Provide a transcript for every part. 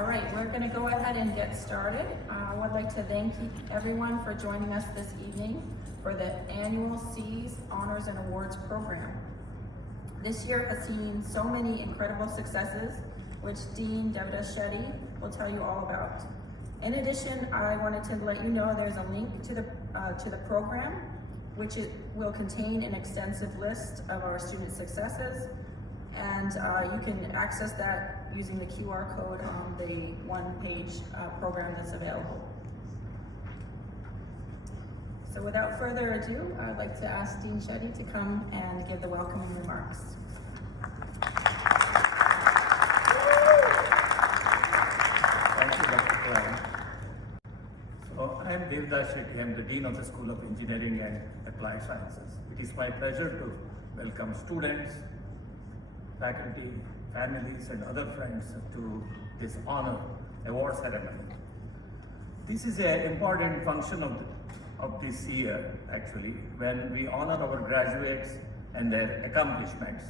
All right, we're going to go ahead and get started. I would like to thank everyone for joining us this evening for the annual C's Honors and Awards program. This year has seen so many incredible successes, which Dean Devita Shetty will tell you all about. In addition, I wanted to let you know there's a link to the program, which will contain an extensive list of our student successes, and you can access that using the QR code on the one-page program that's available. So without further ado, I'd like to ask Dean Shetty to come and give the welcoming remarks. Thank you, Dr. Rhom. So I am Devita Shetty. I am the Dean of the School of Engineering and Applied Sciences. It is my pleasure to welcome students, faculty, families, and other friends to this honor award ceremony. This is an important function of this year, actually, when we honor our graduates and their accomplishments.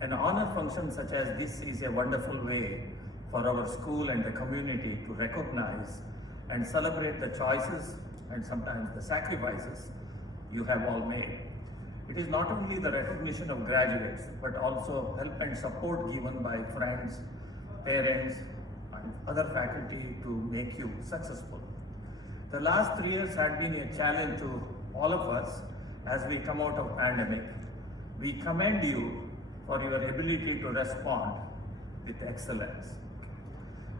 An honor function such as this is a wonderful way for our school and the community to recognize and celebrate the choices and sometimes the sacrifices you have all made. It is not only the recognition of graduates, but also help and support given by friends, parents, and other faculty to make you successful. The last 3 years had been a challenge to all of us as we come out of pandemic. We commend you for your ability to respond with excellence.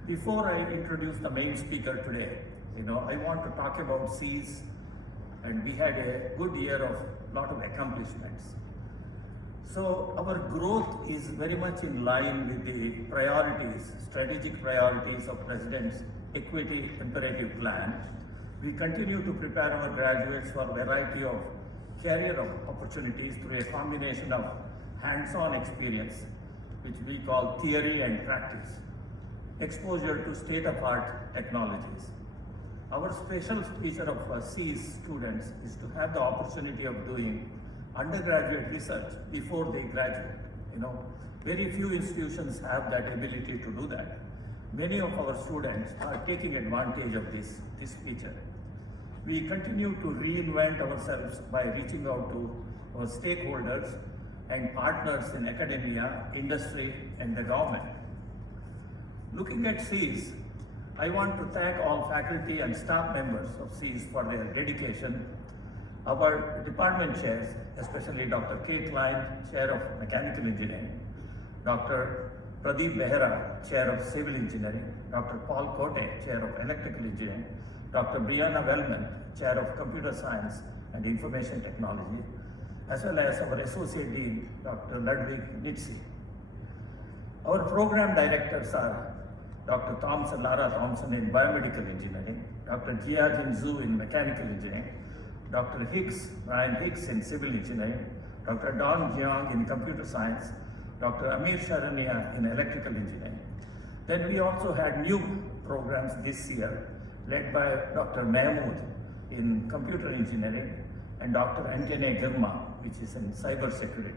Before I introduce the main speaker today, I want to talk about C's, and we had a good year of lot of accomplishments. So our growth is very much in line with the priorities, strategic priorities of President's Equity Imperative Plan. We continue to prepare our graduates for a variety of career opportunities through a combination of hands-on experience, which we call theory and practice, exposure to state-of-art technologies. Our special feature of C's students is to have the opportunity of doing undergraduate research before they graduate. Very few institutions have that ability to do that. Many of our students are taking advantage of this feature. We continue to reinvent ourselves by reaching out to our stakeholders and partners in academia, industry, and the government. Looking at C's, I want to thank all faculty and staff members of C's for their dedication. Our department chairs, especially Dr. Kate Line, Chair of Mechanical Engineering, Dr. Pradeep Behera, Chair of Civil Engineering, Dr. Paul Cote, Chair of Electrical Engineering, Dr. Brianna Wellman, Chair of Computer Science and Information Technology, as well as our Associate Dean, Dr. Ludwig Nitze. Our program directors are Dr. Lara Thompson in Biomedical Engineering, Dr. Jiajin Zhu in Mechanical Engineering, Dr. Brian Hicks in Civil Engineering, Dr. Don Jiang in Computer Science, Dr. Amir Sharania in Electrical Engineering. Then we also had new programs this year, led by Dr. Mahmood in Computer Engineering and Dr. Antene Girma, which is in Cybersecurity.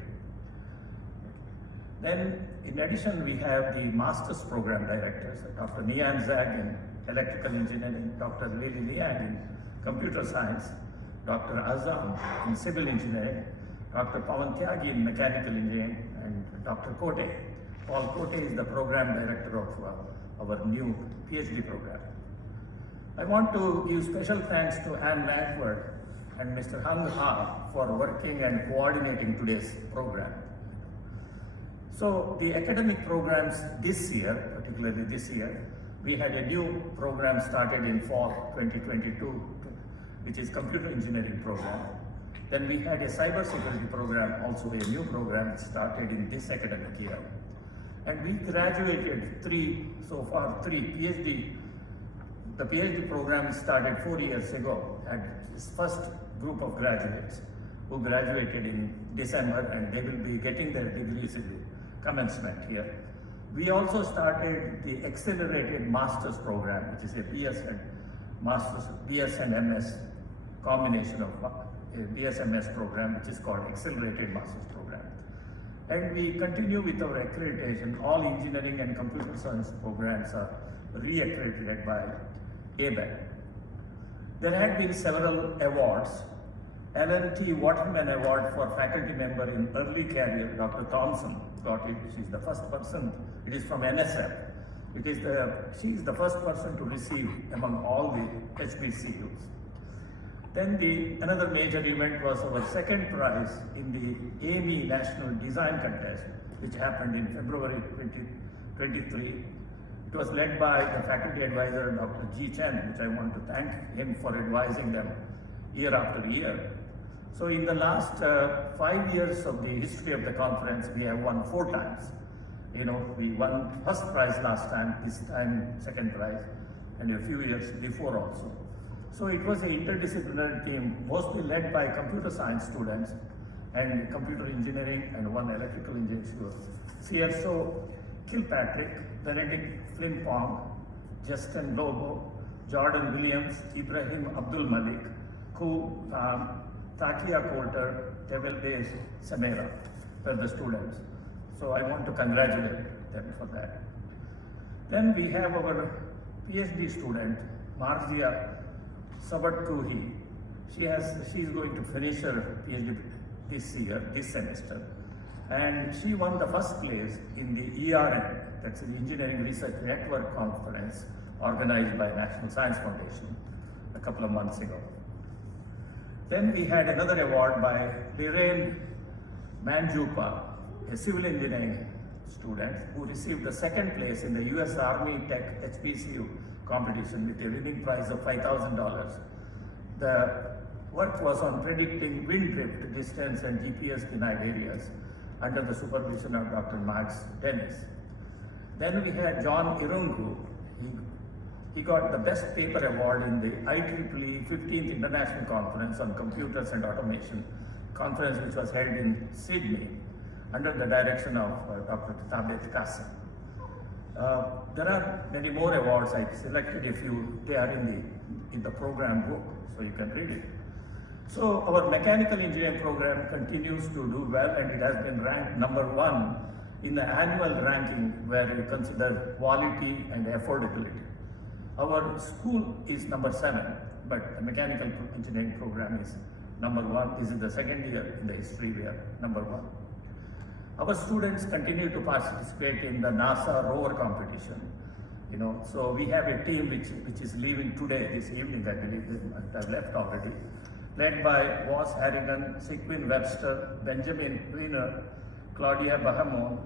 Then, in addition, we have the Master's Program Directors, Dr. Nian Zhag in Electrical Engineering, Dr. Lili Liang in Computer Science, Dr. Azam in Civil Engineering, Dr. Pawan Tyagi in Mechanical Engineering, and Dr. Cote. Paul Cote is the Program Director of our new PhD program. I want to give special thanks to Anne Langford and Mr. Hung Ha for working and coordinating today's program. So the academic programs this year, particularly this year, we had a new program started in fall 2022, which is Computer Engineering program. Then we had a Cybersecurity program, also a new program started in this academic year. And we graduated three PhD. The PhD program started 4 years ago, had its first group of graduates who graduated in December, and they will be getting their degrees in the commencement here. We also started the accelerated master's program, which is a BS and MS combination of a BS-MS program, which is called accelerated master's program. And we continue with our accreditation. All engineering and computer science programs are re-accredited by ABET. There had been several awards. L&T Waterman Award for faculty member in early career, Dr. Thompson got it. She's the first person. It is from NSF. She is the first person to receive among all the HBCUs. Then another major event was our second prize in the AME National Design Contest, which happened in February 2023. It was led by the faculty advisor, Dr. G. Chen, which I want to thank him for advising them year after year. So in the last 5 years of the history of the conference, we have won 4 times. We won first prize last time, this time second prize, and a few years before also. So it was an interdisciplinary team, mostly led by computer science students and computer engineering and one electrical engineer. CSO Kilpatrick, Benedict Flimpong, Justin Lobo, Jordan Williams, Ibrahim Abdul Malik, Takia Coulter, Tebel Base, Samira were the students. So I want to congratulate them for that. Then we have our PhD student, Marzia Sabatkuhi. She is going to finish her PhD this semester. And she won the first place in the ERN, that's the Engineering Research Network Conference organized by National Science Foundation a couple of months ago. Then we had another award by Liraine Manjupa, a civil engineering student who received the second place in the US Army Tech HBCU competition with a winning prize of $5,000. The work was on predicting wind drift, distance and GPS denied areas under the supervision of Dr. Max Dennis. Then we had John Irungu. He got the Best Paper Award in the IEEE 15th International Conference on Computers and Automation conference, which was held in Sydney under the direction of Dr. Tabet Kassim. There are many more awards. I selected a few. They are in the program book, so you can read it. So our mechanical engineering program continues to do well, and it has been ranked #1 in the annual ranking where we consider quality and affordability. Our school is #7, but the mechanical engineering program is #1. This is the second year in the history we are #1. Our students continue to participate in the NASA rover competition. So we have a team which is leaving today, this evening, I believe. I've left already. Led by Woz Harrigan, Sigwin Webster, Benjamin Wiener, Claudia Bahamon,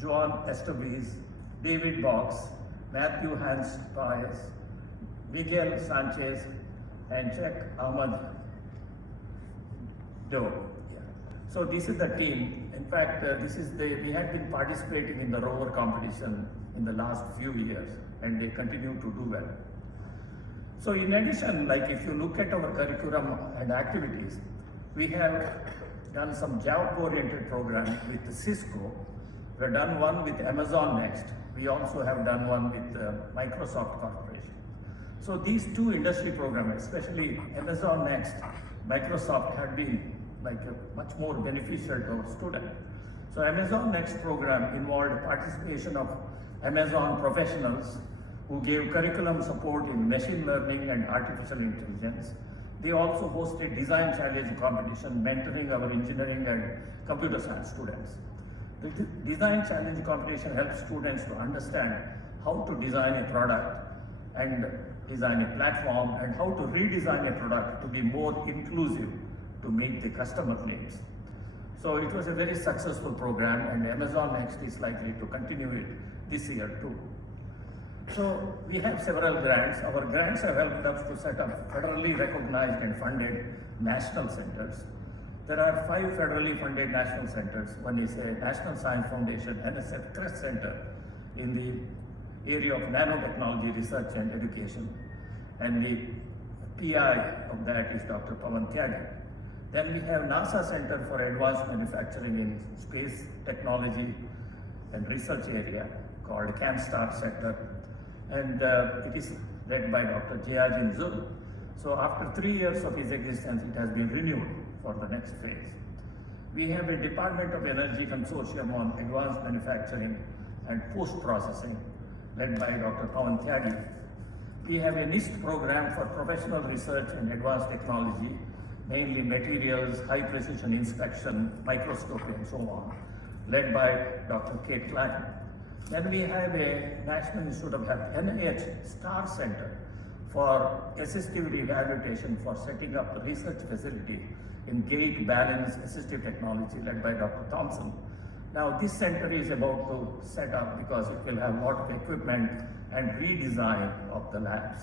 Joan Estevez, David Box, Matthew Hans Paez, Miguel Sanchez, and Sheikh Ahmad Doe. So this is the team. In fact, we had been participating in the rover competition in the last few years, and they continue to do well. So in addition, like if you look at our curriculum and activities, we have done some job-oriented programs with Cisco. We've done one with Amazon Next. We also have done one with Microsoft Corporation. So these two industry programs, especially Amazon Next, Microsoft, have been much more beneficial to our students. So Amazon Next program involved participation of Amazon professionals who gave curriculum support in machine learning and artificial intelligence. They also hosted design challenge competition, mentoring our engineering and computer science students. The design challenge competition helps students to understand how to design a product and design a platform, and how to redesign a product to be more inclusive to meet the customer needs. So it was a very successful program, and Amazon Next is likely to continue it this year too. So we have several grants. Our grants have helped us to set up federally recognized and funded national centers. There are 5 federally funded national centers. One is a National Science Foundation NSF Crest Center in the area of nanotechnology research and education. And the PI of that is Dr. Pawan Tyagi. Then we have NASA Center for Advanced Manufacturing in Space Technology and Research area called CAMSTAR Center. And it is led by Dr. Jayajin Zul. So after 3 years of its existence, it has been renewed for the next phase. We have a Department of Energy Consortium on Advanced Manufacturing and Post-Processing, led by Dr. Pawan Tyagi. We have a NIST program for professional research and advanced technology, mainly materials, high precision inspection, microscopy, and so on, led by Dr. Kate Klein. Then we have a National Institute of Health, NIH Star Center for assistive rehabilitation for setting up a research facility in gait balance assistive technology led by Dr. Thompson. Now this center is about to set up because it will have a lot of equipment and redesign of the labs.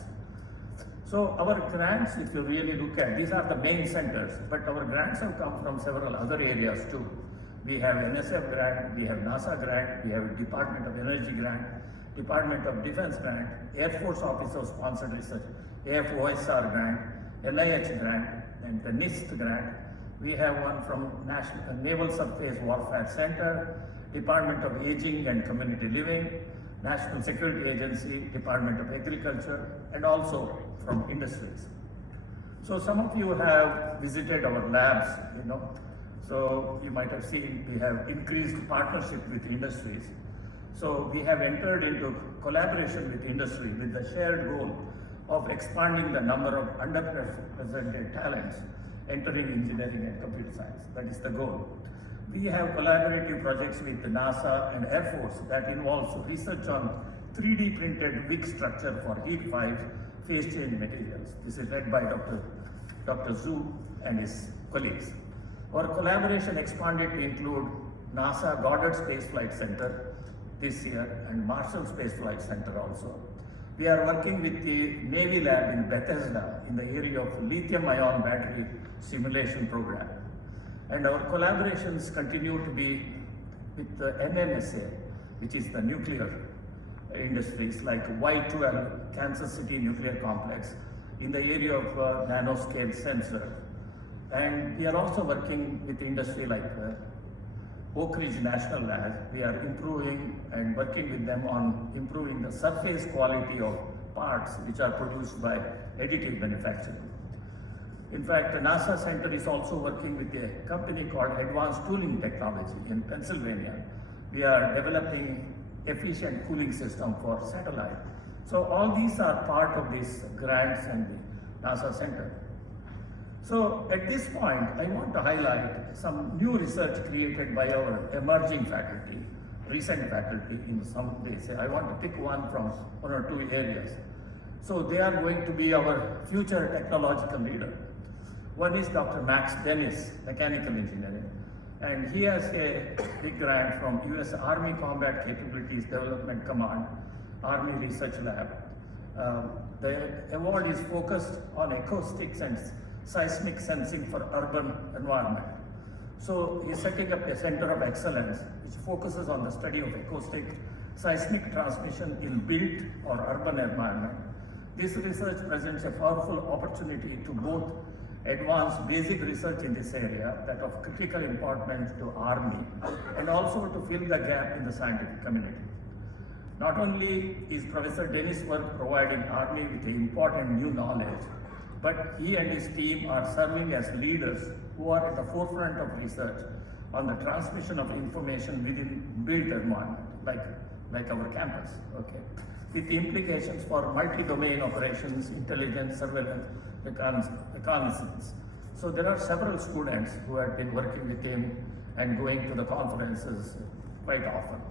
So our grants, if you really look at, these are the main centers, but our grants have come from several other areas too. We have NSF grant, we have NASA grant, we have Department of Energy grant, Department of Defense grant, Air Force Officer Sponsored Research, AFOSR grant, NIH grant, and the NIST grant. We have one from Naval Surface Warfare Center, Department of Aging and Community Living, National Security Agency, Department of Agriculture, and also from industries. So some of you have visited our labs, so you might have seen we have increased partnership with industries. So we have entered into collaboration with industry with the shared goal of expanding the number of underrepresented talents entering engineering and computer science. That is the goal. We have collaborative projects with NASA and Air Force that involves research on 3D printed wick structure for heat pipes, phase change materials. This is led by Dr. Zhu and his colleagues. Our collaboration expanded to include NASA Goddard Space Flight Center this year and Marshall Space Flight Center also. We are working with the Navy lab in Bethesda in the area of lithium-ion battery simulation program. And our collaborations continue to be with the MMSA, which is the nuclear industries like Y12, Kansas City Nuclear Complex, in the area of nanoscale sensor. And we are also working with industry like Oak Ridge National Lab. We are improving and working with them on improving the surface quality of parts which are produced by additive manufacturing. In fact, the NASA Center is also working with a company called Advanced Tooling Technology in Pennsylvania. We are developing efficient cooling system for satellite. So all these are part of these grants and the NASA Center. So at this point, I want to highlight some new research created by our emerging faculty, recent faculty in some ways. I want to pick one from one or two areas. So they are going to be our future technological leader. One is Dr. Max Dennis, mechanical engineering. And he has a big grant from US Army Combat Capabilities Development Command, Army Research Lab. The award is focused on acoustics and seismic sensing for urban environment. So he's setting up a center of excellence which focuses on the study of acoustic seismic transmission in built or urban environment. This research presents a powerful opportunity to both advance basic research in this area that of critical importance to Army and also to fill the gap in the scientific community. Not only is Professor Dennis' work providing Army with important new knowledge, but he and his team are serving as leaders who are at the forefront of research on the transmission of information within built environment, like our campus, okay, with implications for multi-domain operations, intelligence, surveillance, reconnaissance. So there are several students who have been working with him and going to the conferences quite often.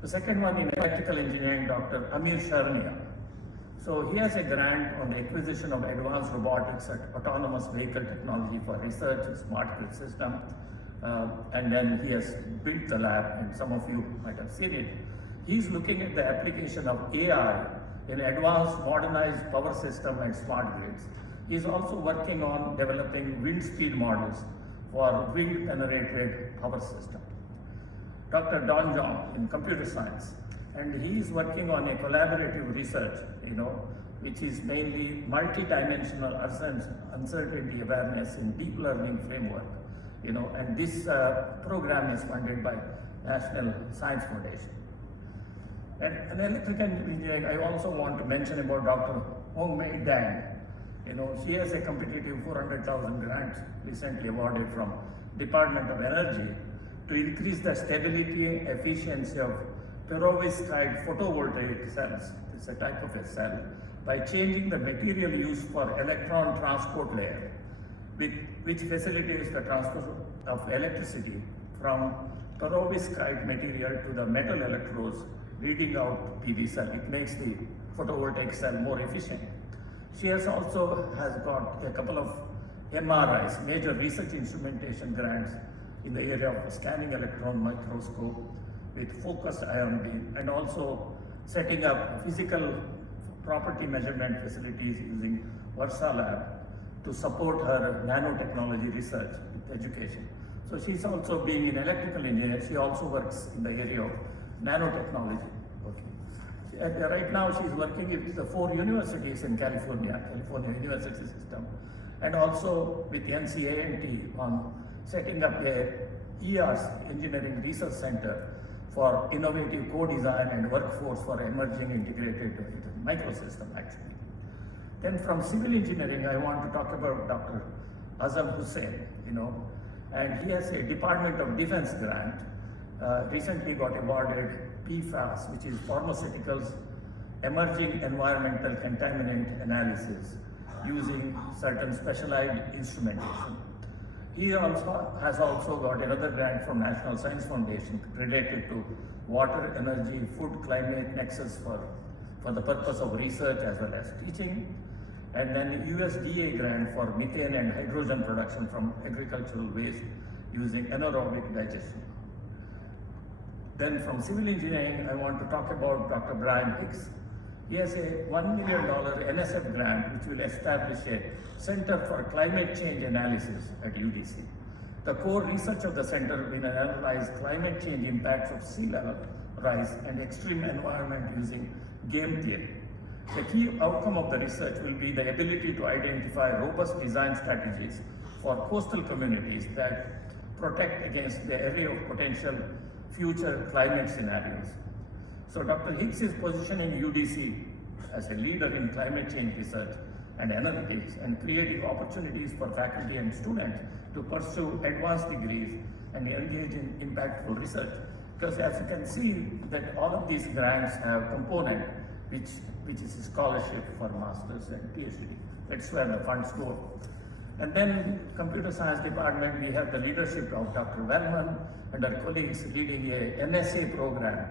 The second one in electrical engineering, Dr. Amir Sharnia. So he has a grant on the acquisition of advanced robotics and autonomous vehicle technology for research, smart grid system, and then he has built the lab, and some of you might have seen it. He's looking at the application of AI in advanced modernized power system and smart grids. He's also working on developing wind speed models for wind-generated power system. Dr. Don John in computer science, and he is working on a collaborative research, which is mainly multi-dimensional uncertainty awareness in deep learning framework, and this program is funded by National Science Foundation. And in electrical engineering, I also want to mention about Dr. Hong Mei Dang. She has a competitive 400,000 grant recently awarded from Department of Energy to increase the stability and efficiency of perovskite photovoltaic cells. It's a type of a cell. By changing the material used for electron transport layer, which facilitates the transfer of electricity from perovskite material to the metal electrodes leading out PV cell. It makes the photovoltaic cell more efficient. She also has got a couple of MRIs, major research instrumentation grants in the area of scanning electron microscope with focused ion beam, and also setting up physical property measurement facilities using Versa Lab to support her nanotechnology research with education. So she's also, being an electrical engineer, she also works in the area of nanotechnology. Right now she's working with the 4 universities in California University System, and also with NCANT on setting up a ERS, Engineering Research Center, for innovative co-design and workforce for emerging integrated microsystem actually. Then from civil engineering, I want to talk about Dr. Azam Hussain, and he has a Department of Defense grant, recently got awarded PFAS, which is Pharmaceuticals Emerging Environmental Contaminant Analysis, using certain specialized instrumentation. He has also got another grant from National Science Foundation related to water, energy, food, climate nexus for the purpose of research as well as teaching. And then USDA grant for methane and hydrogen production from agricultural waste using anaerobic digestion. Then from civil engineering, I want to talk about Dr. Brian Hicks. He has a $1 million NSF grant which will establish a Center for Climate Change Analysis at UDC. The core research of the center will analyze climate change impacts of sea level rise and extreme environment using game theory. The key outcome of the research will be the ability to identify robust design strategies for coastal communities that protect against the array of potential future climate scenarios. So Dr. Hicks is positioning UDC as a leader in climate change research and analytics, and creating opportunities for faculty and students to pursue advanced degrees and engage in impactful research. Because as you can see, that all of these grants have component which is a scholarship for masters and PhD. That's where the funds go. And then computer science department, we have the leadership of Dr. Wellman and our colleagues leading a NSA program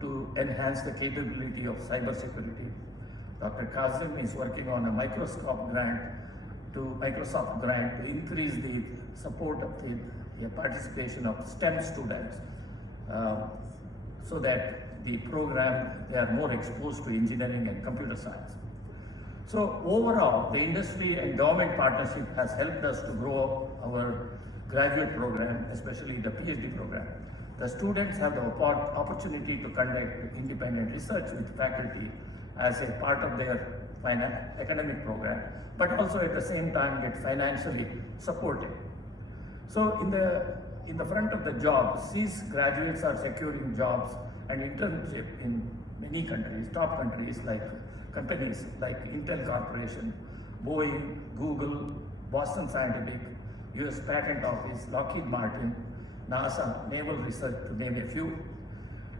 to enhance the capability of cybersecurity. Dr. Kazim is working on a Microsoft grant to increase the support of the participation of STEM students, so that the program, they are more exposed to engineering and computer science. So overall, the industry and government partnership has helped us to grow our graduate program, especially the PhD program. The students have the opportunity to conduct independent research with faculty as a part of their academic program, but also at the same time get financially supported. So in the front of the jobs, these graduates are securing jobs and internship in many countries, top countries like companies like Intel Corporation, Boeing, Google, Boston Scientific, US Patent Office, Lockheed Martin, NASA, Naval Research, to name a few.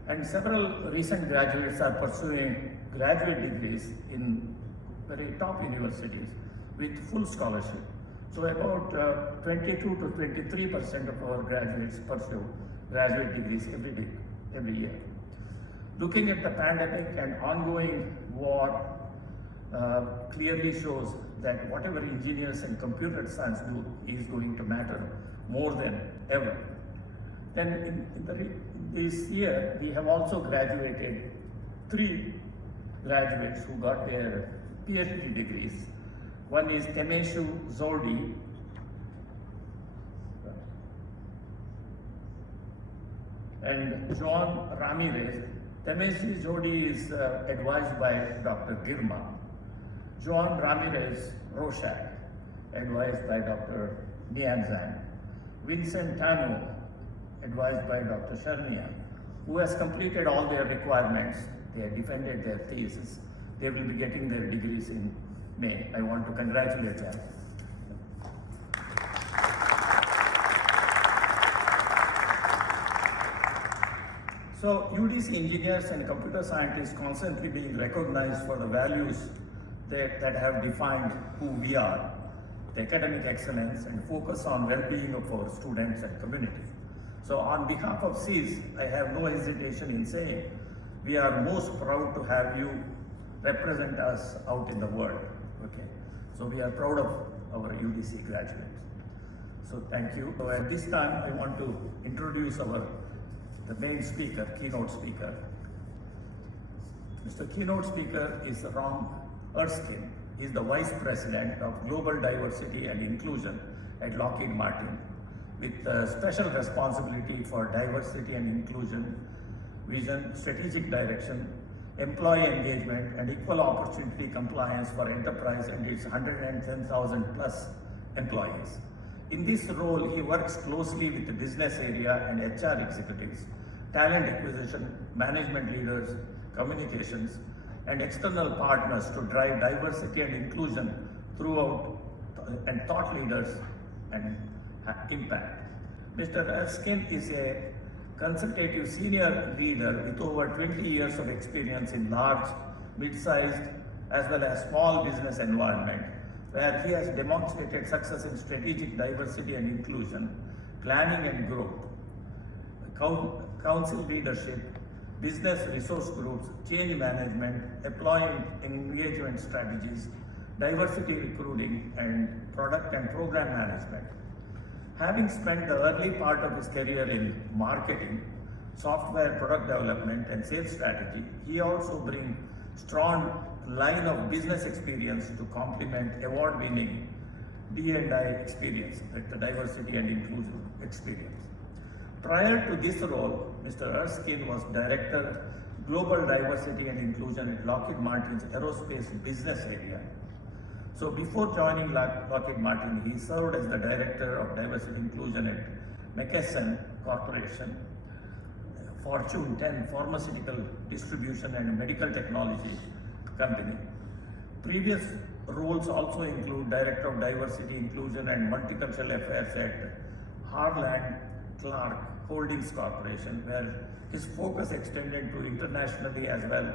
And several recent graduates are pursuing graduate degrees in very top universities with full scholarship. So about 22 to 23% of our graduates pursue graduate degrees every year. Looking at the pandemic and ongoing war clearly shows that whatever engineers and computer science do is going to matter more than ever. Then this year, we have also graduated 3 graduates who got their PhD degrees. One is Temeshu Zoldi, and John Ramirez. Temeshu Zoldi is advised by Dr. Girma. John Ramirez Roshak, advised by Dr. Nianzan. Vincent Tano, advised by Dr. Sharnia, who has completed all their requirements. They have defended their thesis. They will be getting their degrees in May. I want to congratulate them. So UDC engineers and computer scientists constantly being recognized for the values that have defined who we are, the academic excellence and focus on well-being of our students and community. So on behalf of SEAS, I have no hesitation in saying we are most proud to have you represent us out in the world. Okay, so we are proud of our UDC graduates. So thank you. So at this time, I want to introduce the main speaker, keynote speaker. Mr. Keynote Speaker is Rhom Erskine. He is the Vice President of Global Diversity and Inclusion at Lockheed Martin, with special responsibility for diversity and inclusion, vision, strategic direction, employee engagement, and equal opportunity compliance for enterprise and its 110,000 plus employees. In this role, he works closely with the business area and HR executives, talent acquisition, management leaders, communications, and external partners to drive diversity and inclusion throughout and thought leaders and impact. Mr. Erskine is a consultative senior leader with over 20 years of experience in large, mid-sized, as well as small business environment, where he has demonstrated success in strategic diversity and inclusion, planning and growth, council leadership, business resource groups, change management, employee engagement strategies, diversity recruiting, and product and program management. Having spent the early part of his career in marketing, software product development, and sales strategy, he also brings strong line of business experience to complement award-winning D&I experience, like the diversity and inclusion experience. Prior to this role, Mr. Erskine was Director, Global Diversity and Inclusion at Lockheed Martin's Aerospace Business Area. So before joining Lockheed Martin, he served as the Director of Diversity and Inclusion at McKesson Corporation, Fortune 10 pharmaceutical distribution and medical technology company. Previous roles also include Director of Diversity, Inclusion and Multicultural Affairs at Harland Clark Holdings Corporation, where his focus extended to internationally as well,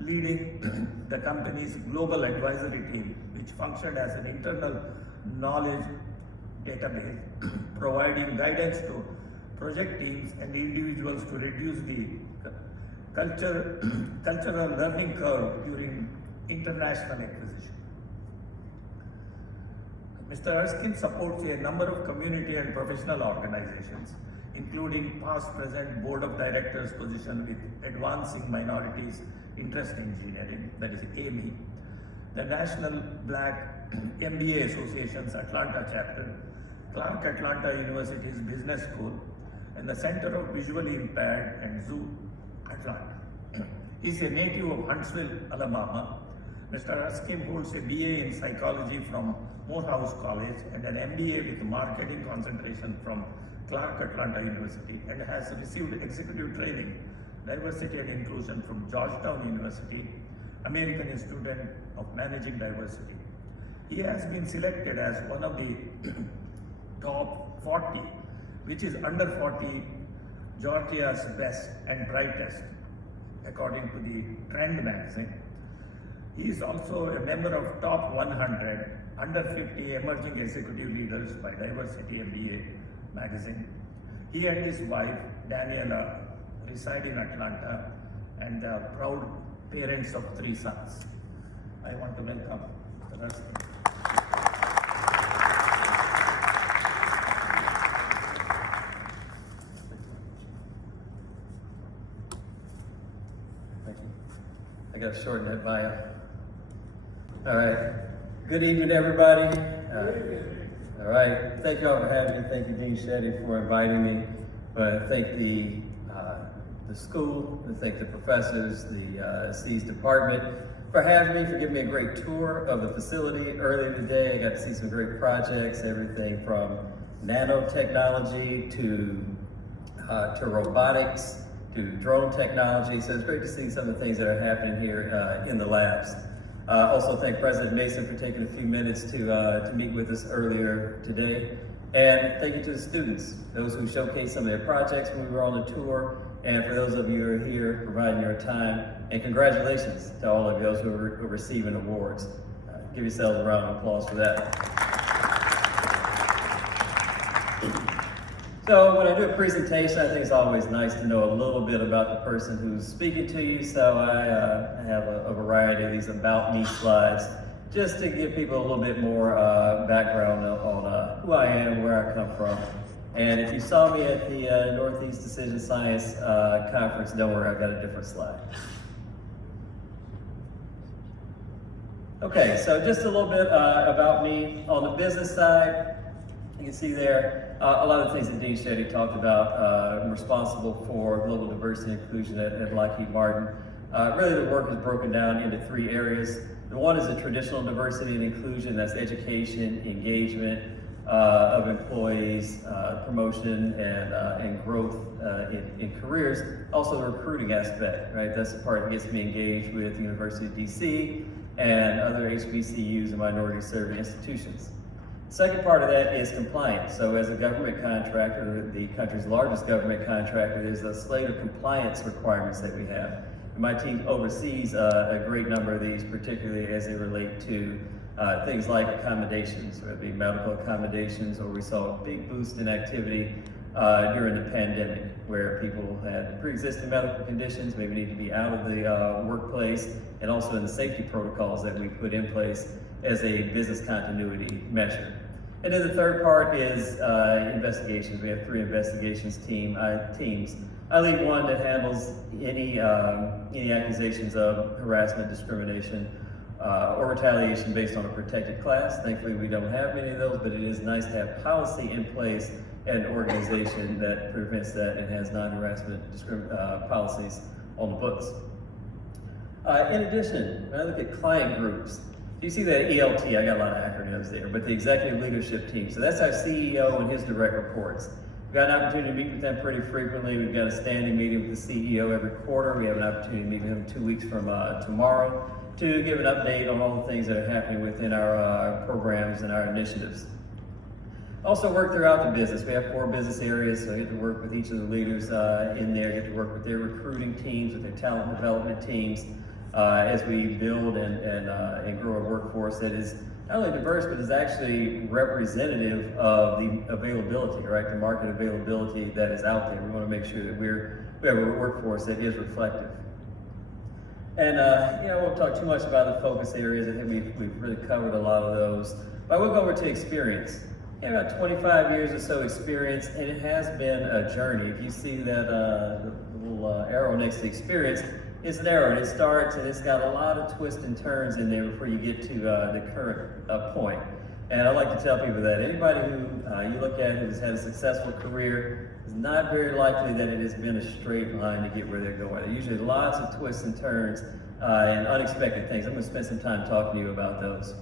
leading the company's global advisory team, which functioned as an internal knowledge database, providing guidance to project teams and individuals to reduce the cultural learning curve during international acquisition. Mr. Erskine supports a number of community and professional organizations, including past, present board of directors position with Advancing Minorities Interest Engineering, that is AMI, the National Black MBA Association's Atlanta chapter, Clark Atlanta University's Business School, and the Center of Visually Impaired and Zoo Atlanta. He is a native of Huntsville, Alabama. Mr. Erskine holds a BA in Psychology from Morehouse College and an MBA with Marketing concentration from Clark Atlanta University, and has received executive training, diversity and inclusion from Georgetown University, American Institute of Managing Diversity. He has been selected as one of the top 40, which is under 40, Georgia's best and brightest, according to the Trend magazine. He is also a member of top 100 under 50 emerging executive leaders by Diversity MBA magazine. He and his wife, Daniela, reside in Atlanta and are proud parents of 3 sons. I want to welcome Mr. Erskine. Thank you. I got to shorten that bio. All right. Good evening, everybody. All right. Thank you all for having me. Thank you, Dean Shetty, for inviting me. But thank the school, and thank the professors, the SEAS department for having me, for giving me a great tour of the facility earlier today. I got to see some great projects, everything from nanotechnology to robotics to drone technology. So it's great to see some of the things that are happening here in the labs. Also thank President Mason for taking a few minutes to meet with us earlier today. And thank you to the students, those who showcased some of their projects when we were on the tour, and for those of you who are here providing your time. And congratulations to all of those who are receiving awards. Give yourselves a round of applause for that. So when I do a presentation, I think it's always nice to know a little bit about the person who's speaking to you. So I have a variety of these about me slides, just to give people a little bit more background on who I am, where I come from. And if you saw me at the Northeast Decision Science Conference, don't worry, I've got a different slide. Okay, so just a little bit about me. On the business side, you can see there a lot of things that Dean Shetty talked about. I'm responsible for global diversity and inclusion at Lockheed Martin. Really the work is broken down into 3 areas. The one is the traditional diversity and inclusion, that's education, engagement of employees, promotion and growth in careers. Also the recruiting aspect, right? That's the part that gets me engaged with the University of DC and other HBCUs and minority serving institutions. Second part of that is compliance. So as a government contractor, the country's largest government contractor, there's a slate of compliance requirements that we have. And my team oversees a great number of these, particularly as they relate to things like accommodations, whether it be medical accommodations, or we saw a big boost in activity during the pandemic, where people had pre-existing medical conditions, maybe need to be out of the workplace, and also in the safety protocols that we put in place as a business continuity measure. And then the third part is investigations. We have 3 investigations teams. I lead one that handles any accusations of harassment, discrimination, or retaliation based on a protected class. Thankfully, we don't have many of those, but it is nice to have policy in place at an organization that prevents that and has non-harassment policies on the books. In addition, when I look at client groups, you see that ELT, I got a lot of acronyms there, but the executive leadership team. So that's our CEO and his direct reports. We've got an opportunity to meet with them pretty frequently. We've got a standing meeting with the CEO every quarter. We have an opportunity to meet with him 2 weeks from tomorrow to give an update on all the things that are happening within our programs and our initiatives. Also work throughout the business. We have 4 business areas, so I get to work with each of the leaders in there, get to work with their recruiting teams, with their talent development teams, as we build and grow a workforce that is not only diverse, but is actually representative of the availability, right? The market availability that is out there. We want to make sure that we have a workforce that is reflective. And I won't talk too much about the focus areas. I think we've really covered a lot of those. But we'll go over to experience. About 25 years or so experience, and it has been a journey. If you see that the little arrow next to experience, it's an arrow, and it starts, and it's got a lot of twists and turns in there before you get to the current point. And I like to tell people that anybody who you look at who has had a successful career, it's not very likely that it has been a straight line to get where they're going. There are usually lots of twists and turns and unexpected things. I'm going to spend some time talking to you about those.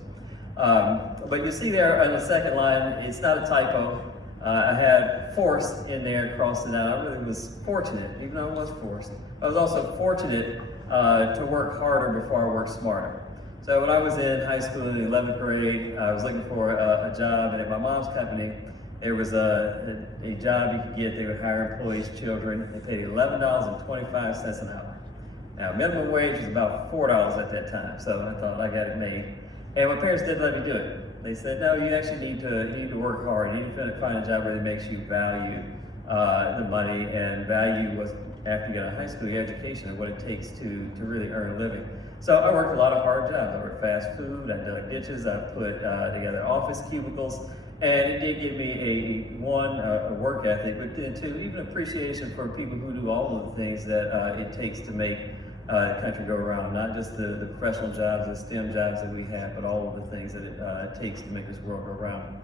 But you see there on the second line, it's not a typo. I had forced in there, crossed it out. I really was fortunate, even though I was forced. I was also fortunate to work harder before I worked smarter. So when I was in high school in the 11th grade, I was looking for a job, and at my mom's company, there was a job you could get. They would hire employees' children. They paid $11.25 an hour. Now, minimum wage was about $4 at that time, so I thought I got it made. And my parents didn't let me do it. They said, no, you actually need to work hard. You need to find a job where it makes you value the money, and value was, after you get out of high school, your education and what it takes to really earn a living. So I worked a lot of hard jobs. I worked fast food, I dug ditches, I put together office cubicles, and it did give me a work ethic, but then 2, even appreciation for people who do all of the things that it takes to make the country go around, not just the professional jobs, the STEM jobs that we have, but all of the things that it takes to make this world go around.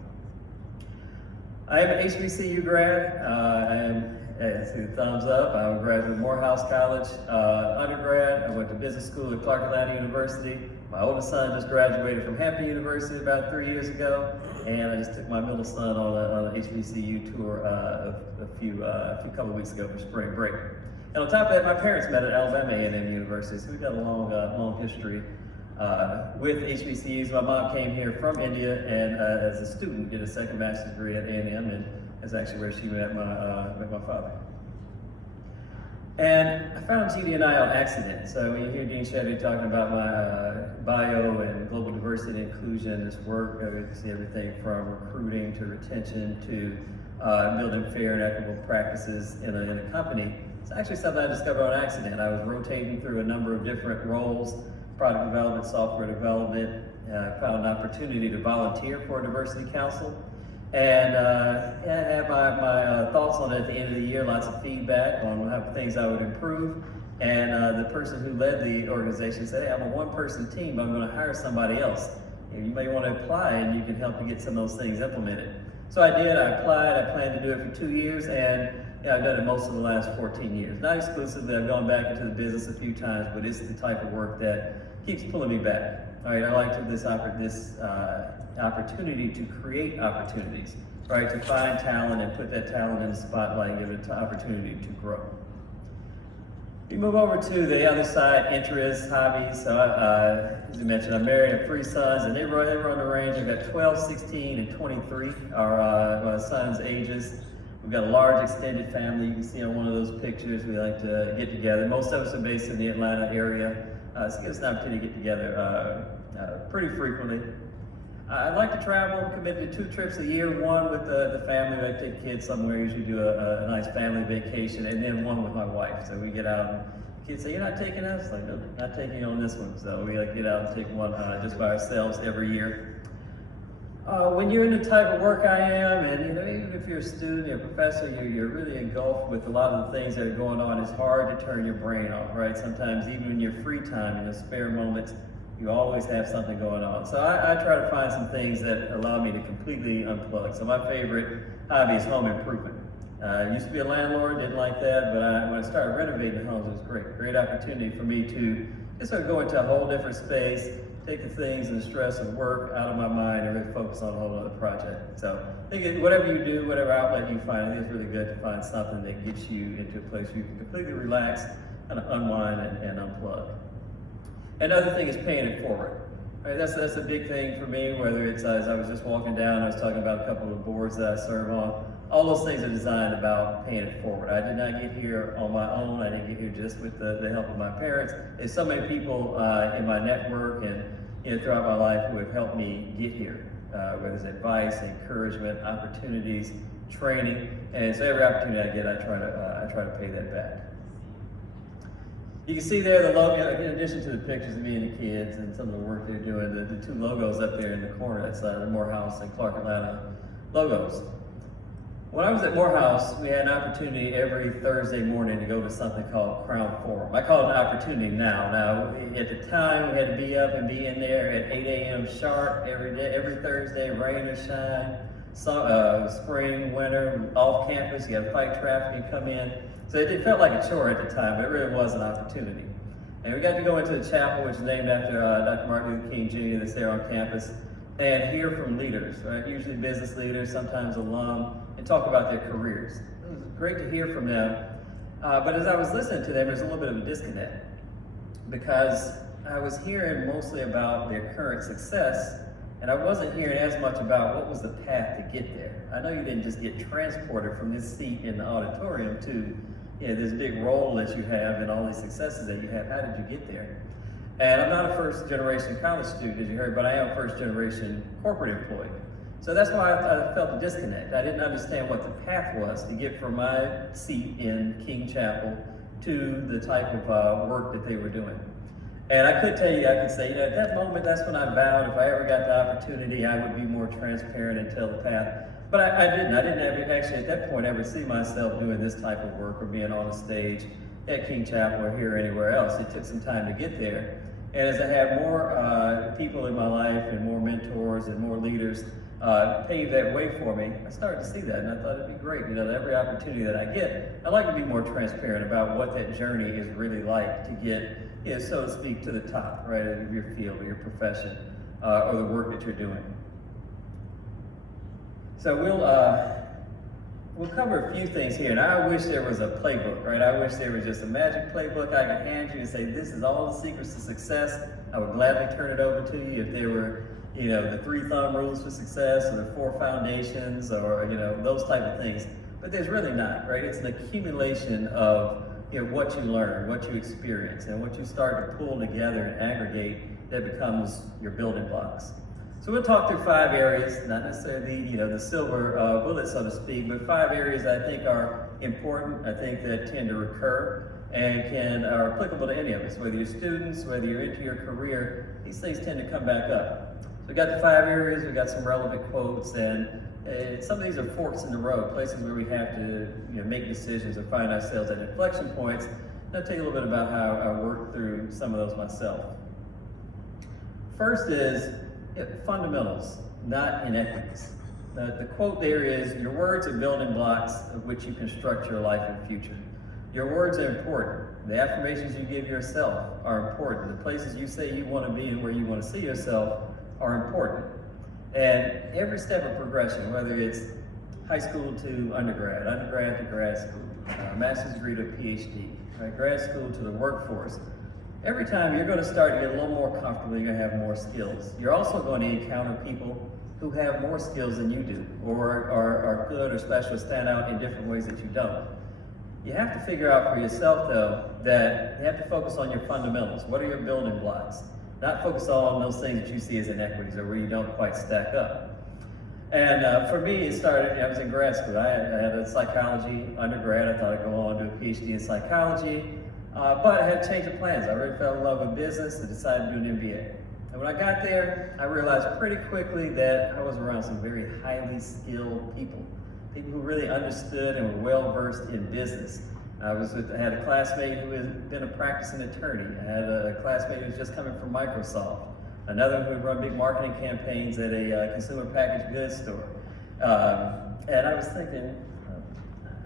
I am an HBCU grad. I am, see the thumbs up, I'm a graduate of Morehouse College undergrad. I went to business school at Clark Atlanta University. My oldest son just graduated from Hampton University about 3 years ago, and I just took my middle son on an HBCU tour a couple of weeks ago for spring break. And on top of that, my parents met at Alabama A&M University, so we've got a long history with HBCUs. My mom came here from India and as a student did a second master's degree at A&M, and that's actually where she met my father. And I found GD and I on accident. So when you hear Dean Shetty talking about my bio and global diversity and inclusion, this work, you can see everything from recruiting to retention to building fair and equitable practices in a company. It's actually something I discovered on accident. I was rotating through a number of different roles, product development, software development. Found an opportunity to volunteer for a diversity council. And I had my thoughts on it at the end of the year, lots of feedback on how things I would improve. And the person who led the organization said, hey, I'm a one-person team, but I'm going to hire somebody else. You may want to apply and you can help me get some of those things implemented. So I did, I applied, I planned to do it for 2 years, and I've done it most of the last 14 years. Not exclusively, I've gone back into the business a few times, but it's the type of work that keeps pulling me back. All right, I like this opportunity to create opportunities, right? To find talent and put that talent in the spotlight and give it an opportunity to grow. We move over to the other side, interests, hobbies. So as you mentioned, I'm married, I have 3 sons, and they run the range. I've got 12, 16, and 23 are my sons' ages. We've got a large extended family. You can see on one of those pictures, we like to get together. Most of us are based in the Atlanta area, so it gives us an opportunity to get together pretty frequently. I like to travel, committed to 2 trips a year, one with the family. I take kids somewhere, usually do a nice family vacation, and then one with my wife. So we get out, and kids say, you're not taking us? Like, no, not taking you on this one. So we get out and take one just by ourselves every year. When you're in the type of work I am, and even if you're a student, you're a professor, you're really engulfed with a lot of the things that are going on. It's hard to turn your brain off, right? Sometimes even in your free time, in the spare moments, you always have something going on. So I try to find some things that allow me to completely unplug. So my favorite hobby is home improvement. I used to be a landlord, didn't like that, but when I started renovating homes, it was great. Great opportunity for me to just sort of go into a whole different space, take the things and the stress of work out of my mind and really focus on a whole other project. So I think whatever you do, whatever outlet you find, I think it's really good to find something that gets you into a place where you can completely relax, kind of unwind and unplug. Another thing is paying it forward. Right, that's a big thing for me, whether it's as I was just walking down, I was talking about a couple of boards that I serve on. All those things are designed about paying it forward. I did not get here on my own. I didn't get here just with the help of my parents. There's so many people in my network and throughout my life who have helped me get here, whether it's advice, encouragement, opportunities, training. And so every opportunity I get, I try to pay that back. You can see there the logo, in addition to the pictures of me and the kids and some of the work they're doing, the 2 logos up there in the corner, that's the Morehouse and Clark Atlanta logos. When I was at Morehouse, we had an opportunity every Thursday morning to go to something called Crown Forum. I call it an opportunity now. Now, at the time, we had to be up and be in there at 8 a.m. sharp every day, every Thursday, rain or shine, spring, winter, off campus, you had to fight traffic and come in. So it felt like a chore at the time, but it really was an opportunity. And we got to go into the chapel, which is named after Dr. Martin Luther King Jr. that's there on campus, and hear from leaders, right? Usually business leaders, sometimes alum, and talk about their careers. It was great to hear from them. But as I was listening to them, there's a little bit of a disconnect because I was hearing mostly about their current success, and I wasn't hearing as much about what was the path to get there. I know you didn't just get transported from this seat in the auditorium to this big role that you have and all these successes that you have. How did you get there? And I'm not a first generation college student, as you heard, but I am a first generation corporate employee. So that's why I felt a disconnect. I didn't understand what the path was to get from my seat in King Chapel to the type of work that they were doing. And I could tell you, I could say, at that moment, that's when I vowed if I ever got the opportunity, I would be more transparent and tell the path. But I didn't ever, actually at that point ever see myself doing this type of work or being on a stage at King Chapel or here or anywhere else. It took some time to get there. And as I had more people in my life and more mentors and more leaders pave that way for me, I started to see that and I thought it'd be great. Every opportunity that I get, I'd like to be more transparent about what that journey is really like to get, so to speak, to the top, right, of your field or your profession or the work that you're doing. So we'll cover a few things here, and I wish there was a playbook, right? I wish there was just a magic playbook I could hand you and say, this is all the secrets to success. I would gladly turn it over to you if there were, you know, the 3 thumb rules for success, or the 4 foundations, or, you know, those type of things. But there's really not, right? It's an accumulation of, you know, what you learn, what you experience, and what you start to pull together and aggregate that becomes your building blocks. So we'll talk through 5 areas, not necessarily the silver bullet, so to speak, but 5 areas I think are important, I think that tend to recur and are applicable to any of us, whether you're students, whether you're into your career, these things tend to come back up. So we got the 5 areas, we got some relevant quotes, and some of these are forks in the road, places where we have to make decisions or find ourselves at inflection points. And I'll tell you a little bit about how I worked through some of those myself. First is fundamentals, not inequities. The quote there is, your words are building blocks of which you construct your life and future. Your words are important. The affirmations you give yourself are important. The places you say you want to be and where you want to see yourself are important. And every step of progression, whether it's high school to undergrad, undergrad to grad school, master's degree to PhD, right, grad school to the workforce, every time you're going to start to get a little more comfortable, you're going to have more skills. You're also going to encounter people who have more skills than you do, or are good or special, stand out in different ways that you don't. You have to figure out for yourself, though, that you have to focus on your fundamentals. What are your building blocks? Not focus on those things that you see as inequities or where you don't quite stack up. And for me, it started, I was in grad school. I had a psychology undergrad. I thought I'd go on to a PhD in psychology. But I had to change of plans. I really fell in love with business and decided to do an MBA. And when I got there, I realized pretty quickly that I was around some very highly skilled people who really understood and were well versed in business. I had a classmate who had been a practicing attorney. I had a classmate who was just coming from Microsoft. Another one who would run big marketing campaigns at a consumer packaged goods store. And I was thinking,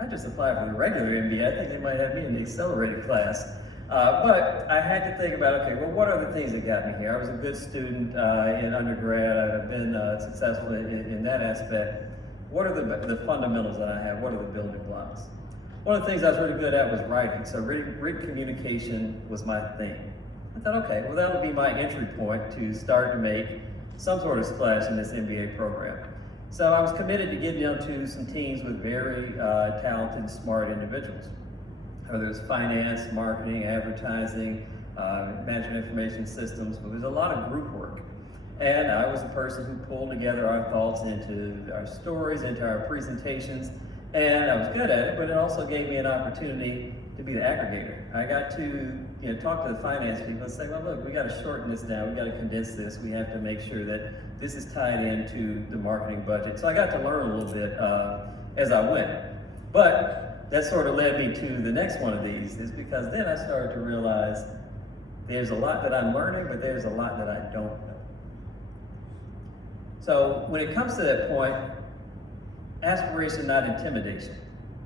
I just applied for the regular MBA. I think they might have me in the accelerated class. But I had to think about, okay, well, what are the things that got me here? I was a good student in undergrad. I've been successful in that aspect. What are the fundamentals that I have? What are the building blocks? One of the things I was really good at was writing. So written communication was my thing. I thought, okay, well, that'll be my entry point to start to make some sort of splash in this MBA program. So I was committed to getting into some teams with very talented, smart individuals. Whether it's finance, marketing, advertising, management information systems, but there's a lot of group work. And I was the person who pulled together our thoughts into our stories, into our presentations, and I was good at it, but it also gave me an opportunity to be the aggregator. I got to talk to the finance people and say, well, look, we got to shorten this down, we got to condense this, we have to make sure that this is tied into the marketing budget. So I got to learn a little bit as I went. But that sort of led me to the next one of these, is because then I started to realize there's a lot that I'm learning, but there's a lot that I don't know. So when it comes to that point, aspiration, not intimidation.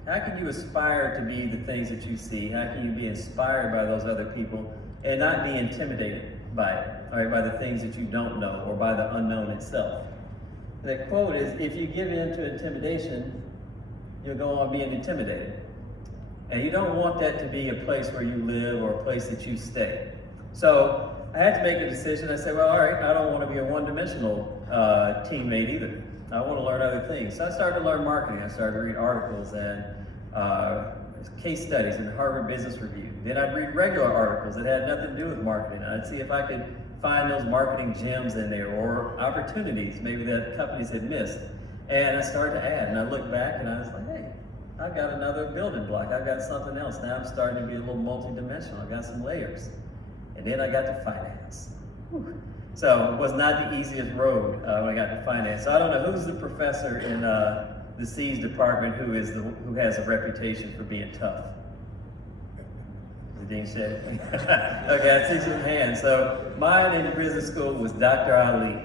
How can you aspire to be the things that you see? How can you be inspired by those other people and not be intimidated by it, or by the things that you don't know, or by the unknown itself? That quote is, if you give in to intimidation, you'll go on being intimidated. And you don't want that to be a place where you live or a place that you stay. So I had to make a decision. I said, well, all right, I don't want to be a one-dimensional teammate either. I want to learn other things. So I started to learn marketing. I started to read articles and case studies in Harvard Business Review. Then I'd read regular articles that had nothing to do with marketing. I'd see if I could find those marketing gems in there, or opportunities maybe that companies had missed. And I started to add, and I looked back and I was like, hey, I've got another building block. I've got something else. Now I'm starting to be a little multi-dimensional. I've got some layers. And then I got to finance. Whew. So it was not the easiest road when I got to finance. So I don't know who's the professor in the C's department who has a reputation for being tough. Is it Dean Shetty? Okay, I see some hands. So mine in business school was Dr. Ali.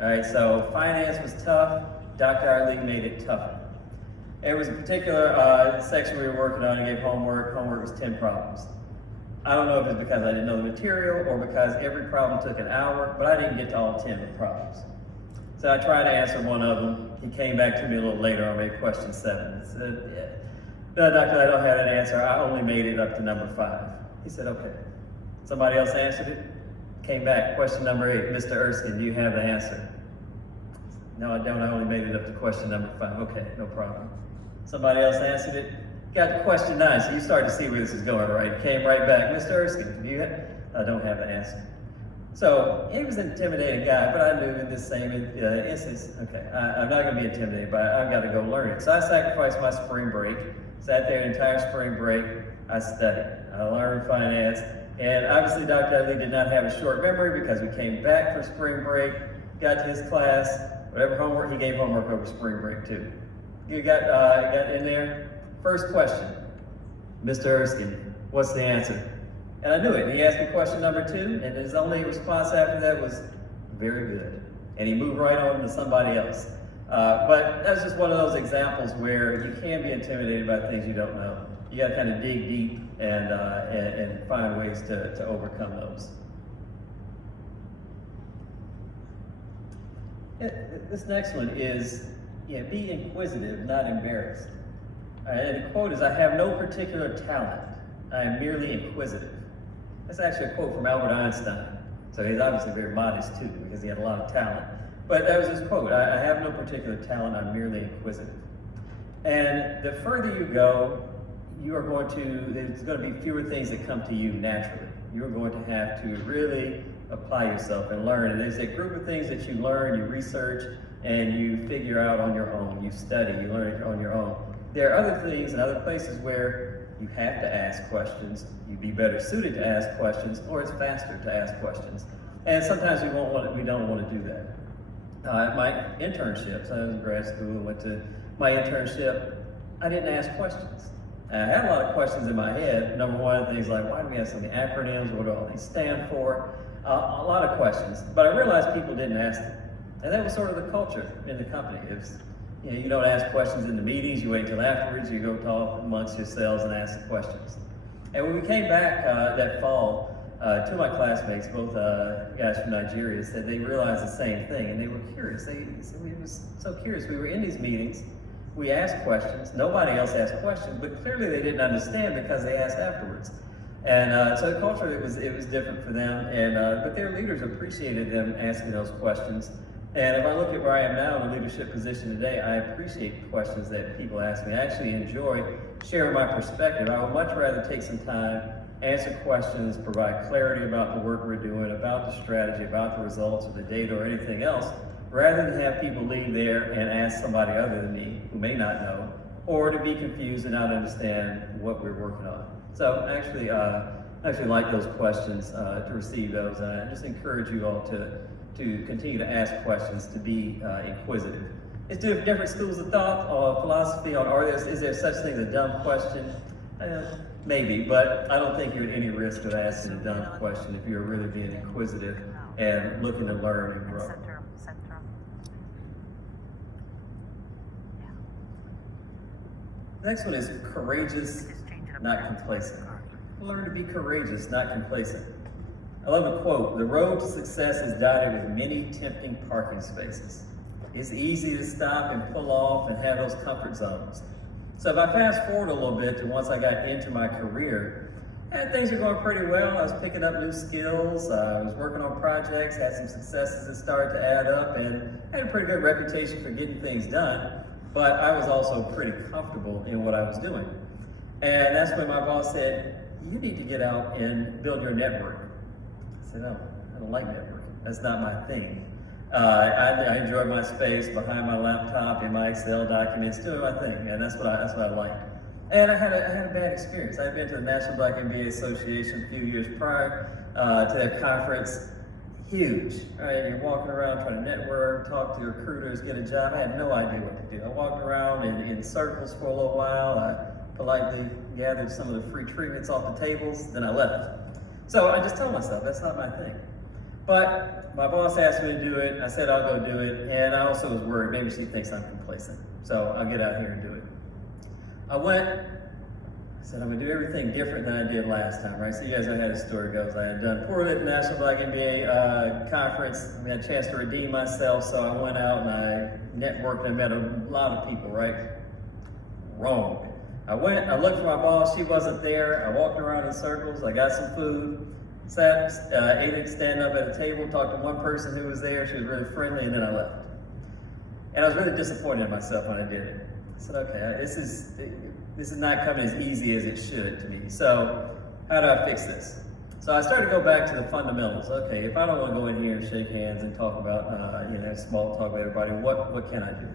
All right, so finance was tough. Dr. Ali made it tougher. There was a particular section we were working on and gave homework. Homework was 10 problems. I don't know if it's because I didn't know the material or because every problem took an hour, but I didn't get to all 10 of the problems. So I tried to answer one of them, he came back to me a little later on maybe question 7. He said, yeah, no, doctor, I don't have that answer. I only made it up to number 5. He said, okay. Somebody else answered it. Came back, question number 8. Mr. Erskine, do you have the answer? No, I don't. I only made it up to question number 5. Okay, no problem. Somebody else answered it. Got to question 9, so you start to see where this is going, right? Came right back, Mr. Erskine, do you have? I don't have the answer. So he was an intimidating guy, but I knew in this same instance, okay, I'm not going to be intimidated by it. I've got to go learn it. So I sacrificed my spring break, sat there the entire spring break. I studied. I learned finance. And obviously, Dr. Adley did not have a short memory because we came back for spring break, got to his class, whatever homework, he gave homework over spring break too. You got in there? First question, Mr. Erskine, what's the answer? And I knew it. He asked me question number 2, and his only response after that was, very good. And he moved right on to somebody else. But that's just one of those examples where you can be intimidated by things you don't know. You got to kind of dig deep and find ways to overcome those. This next one is, be inquisitive, not embarrassed. And the quote is, I have no particular talent. I am merely inquisitive. That's actually a quote from Albert Einstein. So he's obviously very modest too, because he had a lot of talent. But that was his quote, I have no particular talent, I'm merely inquisitive. And the further you go, there's going to be fewer things that come to you naturally. You're going to have to really apply yourself and learn. And there's a group of things that you learn, you research, and you figure out on your own. You study, you learn it on your own. There are other things and other places where you have to ask questions. You'd be better suited to ask questions, or it's faster to ask questions. And sometimes we don't want to do that. My internships, I was in grad school, went to my internship, I didn't ask questions. I had a lot of questions in my head. Number one, things like, why do we have so many acronyms? What do all these stand for? A lot of questions. But I realized people didn't ask them. And that was sort of the culture in the company. It was, you don't ask questions in the meetings, you wait until afterwards, you go talk amongst yourselves and ask the questions. And when we came back that fall, two of my classmates, both guys from Nigeria, said they realized the same thing, and they were curious. They said, we were so curious. We were in these meetings, we asked questions, nobody else asked questions, but clearly they didn't understand because they asked afterwards. And so the culture, it was different for them, and but their leaders appreciated them asking those questions. And if I look at where I am now in a leadership position today, I appreciate the questions that people ask me. I actually enjoy sharing my perspective. I would much rather take some time, answer questions, provide clarity about the work we're doing, about the strategy, about the results of the data or anything else, rather than have people leave there and ask somebody other than me who may not know, or to be confused and not understand what we're working on. So I actually like those questions, to receive those, and I just encourage you all to continue to ask questions, to be inquisitive. It's different schools of thought or philosophy on is there such thing as a dumb question? Maybe, but I don't think you're at any risk of asking a dumb question if you're really being inquisitive and looking to learn and grow. Next one is courageous, not complacent. Learn to be courageous, not complacent. I love a quote, the road to success is dotted with many tempting parking spaces. It's easy to stop and pull off and have those comfort zones. So if I fast forward a little bit to once I got into my career, things were going pretty well. I was picking up new skills, I was working on projects, had some successes that started to add up, and had a pretty good reputation for getting things done, but I was also pretty comfortable in what I was doing. And that's when my boss said, you need to get out and build your network. I said, no, I don't like networking. That's not my thing. I enjoy my space behind my laptop in my Excel documents, doing my thing, and that's what I like. And I had a bad experience. I had been to the National Black MBA Association a few years prior to that conference. Huge, right? You're walking around trying to network, talk to recruiters, get a job. I had no idea what to do. I walked around in circles for a little while. I politely gathered some of the free treatments off the tables, then I left. So I just told myself, that's not my thing. But my boss asked me to do it, I said I'll go do it, and I also was worried, maybe she thinks I'm complacent. So I'll get out here and do it. I went, I said, I'm gonna do everything different than I did last time, right? So you guys know how the story goes. I had done poorly at the National Black MBA conference. I had a chance to redeem myself, so I went out and I networked and met a lot of people, right? Wrong. I went, I looked for my boss, she wasn't there. I walked around in circles, I got some food, sat, ate it, stand up at a table, talked to one person who was there, she was really friendly, and then I left. And I was really disappointed in myself when I did it. I said, okay, this is not coming as easy as it should to me. So how do I fix this? So I started to go back to the fundamentals. Okay, if I don't want to go in here and shake hands and talk about, small talk with everybody, what can I do?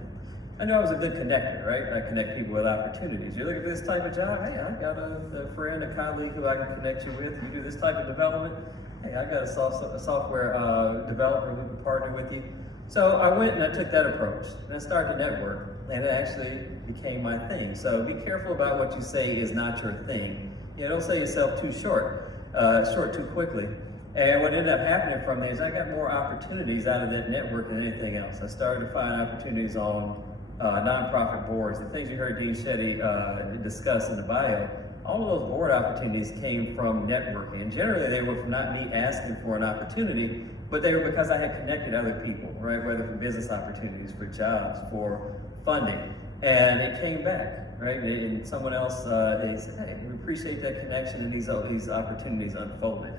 I knew I was a good connector, right? I connect people with opportunities. You look at this type of job, hey, I got a friend, a colleague who I can connect you with. You do this type of development, hey, I got a software developer who can partner with you. So I went and I took that approach, and I started to network, and it actually became my thing. So be careful about what you say is not your thing. Don't sell yourself too short too quickly. And what ended up happening from there is I got more opportunities out of that network than anything else. I started to find opportunities on nonprofit boards, the things you heard Dean Shetty discuss in the bio. All of those board opportunities came from networking, and generally they were from not me asking for an opportunity, but they were because I had connected other people, right? Whether for business opportunities, for jobs, for funding, and it came back, right? And someone else, they said, hey, we appreciate that connection, and these opportunities unfolded.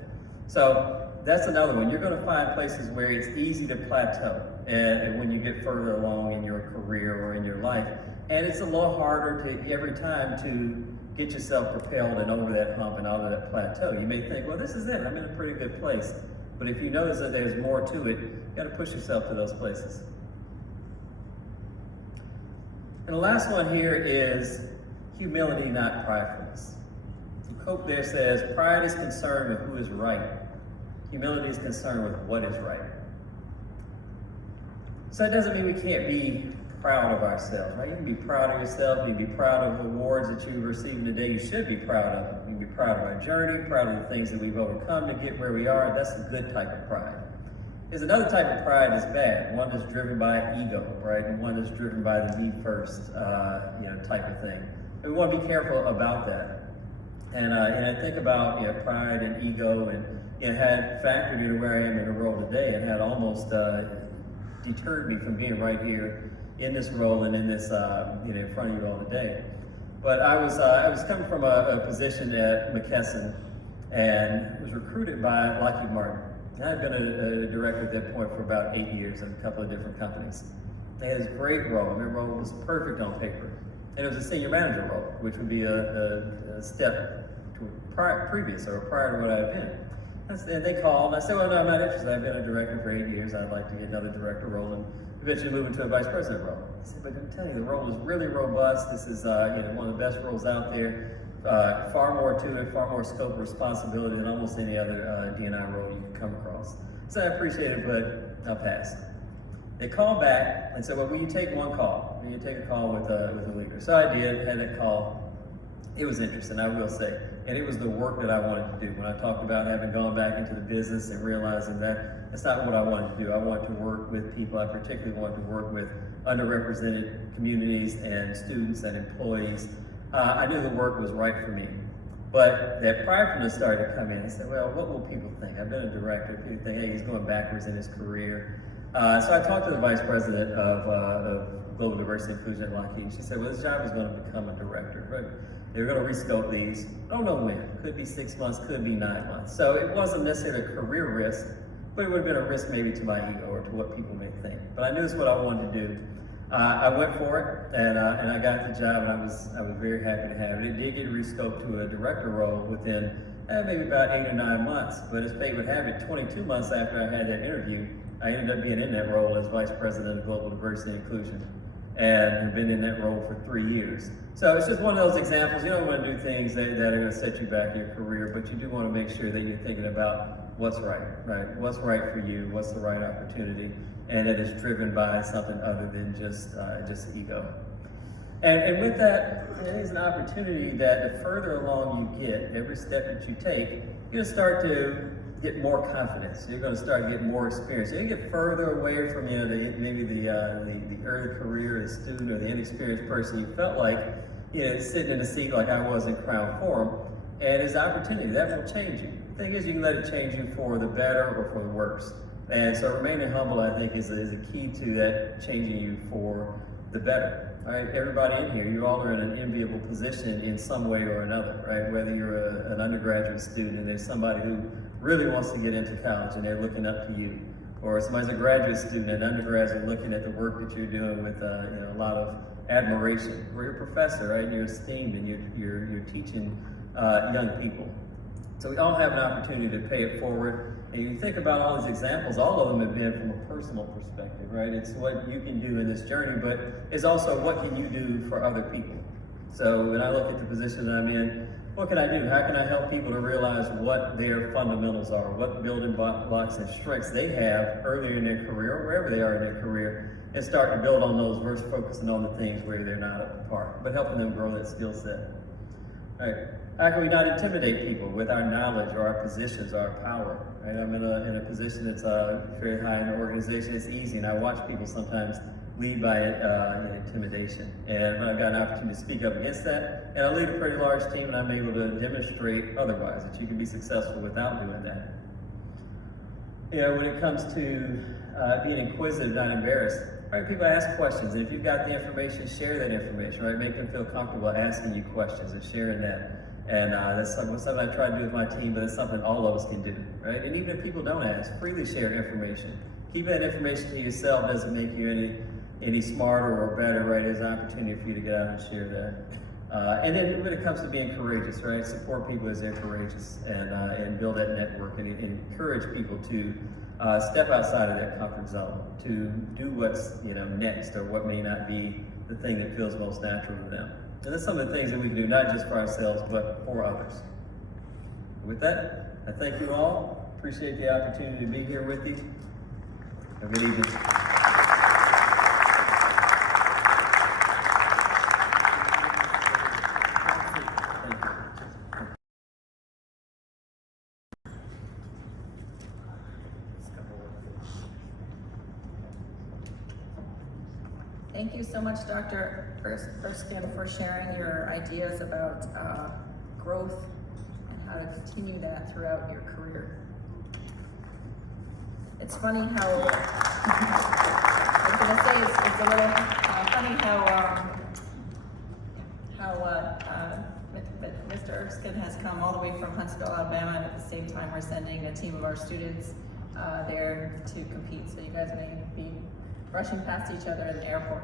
So that's another one. You're going to find places where it's easy to plateau, and when you get further along in your career or in your life, and it's a little harder to every time to get yourself propelled and over that hump and out of that plateau. You may think, well, this is it. I'm in a pretty good place. But if you notice that there's more to it, you got to push yourself to those places. And the last one here is humility, not pridefulness. The quote there says, pride is concerned with who is right. Humility is concerned with what is right. So that doesn't mean we can't be proud of ourselves, right? You can be proud of yourself. You can be proud of the awards that you've received today. You should be proud of them. You can be proud of our journey, proud of the things that we've overcome to get where we are. That's a good type of pride. There's another type of pride that's bad, one that's driven by ego, right? And one that's driven by the me first, type of thing. And we want to be careful about that. And I think about pride and ego, and had factored into where I am in the role today, and had almost deterred me from being right here in this role and in this, in front of you all today. But I was coming from a position at McKesson and was recruited by Lockheed Martin. And I had been a director at that point for about 8 years in a couple of different companies. They had this great role, and their role was perfect on paper. And it was a senior manager role, which would be a step prior to what I've been. And they called, and I said, well, no, I'm not interested. I've been a director for 8 years. I'd like to get another director role and eventually move into a vice president role. I said, but I'm telling you, the role is really robust. This is one of the best roles out there. Far more to it, far more scope of responsibility than almost any other D&I role you can come across. So I appreciate it, but I'll pass. They called back and said, well, will you take one call? Will you take a call with a leader? So I did, had that call. It was interesting, I will say. And it was the work that I wanted to do. When I talked about having gone back into the business and realizing that that's not what I wanted to do. I wanted to work with people. I particularly wanted to work with underrepresented communities and students and employees. I knew the work was right for me. But that pridefulness started to come in. I said, well, what will people think? I've been a director. People think, hey, he's going backwards in his career. So I talked to the vice president of Global Diversity and Inclusion at Lockheed. She said, well, this job is going to become a director. Right? They're going to rescope these. I don't know when. Could be 6 months, could be 9 months. So it wasn't necessarily a career risk, but it would have been a risk maybe to my ego or to what people may think. But I knew it's what I wanted to do. I went for it, and I got the job, and I was very happy to have it. It did get rescoped to a director role within maybe about 8 or 9 months. But as fate would have it, 22 months after I had that interview, I ended up being in that role as Vice President of Global Diversity and Inclusion, and have been in that role for 3 years. So it's just one of those examples. You don't want to do things that are going to set you back in your career, but you do want to make sure that you're thinking about what's right? What's right for you? What's the right opportunity? And it is driven by something other than just ego. And with that, it is an opportunity that the further along you get, every step that you take, you're going to start to get more confidence. You're going to start to get more experience. You're going to get further away from maybe the early career, the student, or the inexperienced person you felt like sitting in a seat like I was in Crown Forum, and it's an opportunity that will change you. The thing is, you can let it change you for the better or for the worse. And so remaining humble, I think, is a key to that changing you for the better. All right, everybody in here, you all are in an enviable position in some way or another, right? Whether you're an undergraduate student and there's somebody who really wants to get into college and they're looking up to you, or somebody's a graduate student and undergrads are looking at the work that you're doing with a lot of admiration, or you're a professor, right? And you're esteemed and you're teaching young people. So we all have an opportunity to pay it forward. And you think about all these examples, all of them have been from a personal perspective, right? It's what you can do in this journey, but it's also what can you do for other people. So when I look at the position that I'm in, what can I do? How can I help people to realize what their fundamentals are, what building blocks and strengths they have earlier in their career, or wherever they are in their career, and start to build on those versus focusing on the things where they're not up to par, but helping them grow that skill set. All right. How can we not intimidate people with our knowledge or our positions or our power? Right? I'm in a position that's very high in the organization. It's easy, and I watch people sometimes lead by intimidation. And I've got an opportunity to speak up against that, and I lead a pretty large team, and I'm able to demonstrate otherwise, that you can be successful without doing that. When it comes to being inquisitive, not embarrassed, right? People ask questions, and if you've got the information, share that information, right? Make them feel comfortable asking you questions and sharing that. And that's something I try to do with my team, but it's something all of us can do, right? And even if people don't ask, freely share information. Keep that information to yourself doesn't make you any smarter or better, right? There's an opportunity for you to get out and share that. And then when it comes to being courageous, right? Support people as they're courageous and build that network and encourage people to step outside of that comfort zone, to do what's next or what may not be the thing that feels most natural to them. And that's some of the things that we can do, not just for ourselves, but for others. With that, I thank you all. Appreciate the opportunity to be here with you. Have a good evening. Thank you so much, Dr. Erskine, for sharing your ideas about growth and how to continue that throughout your career. It's funny how, I was going to say, it's a little funny how Mr. Erskine has come all the way from Huntsville, Alabama, and at the same time we're sending a team of our students there to compete. So you guys may be rushing past each other in the airport.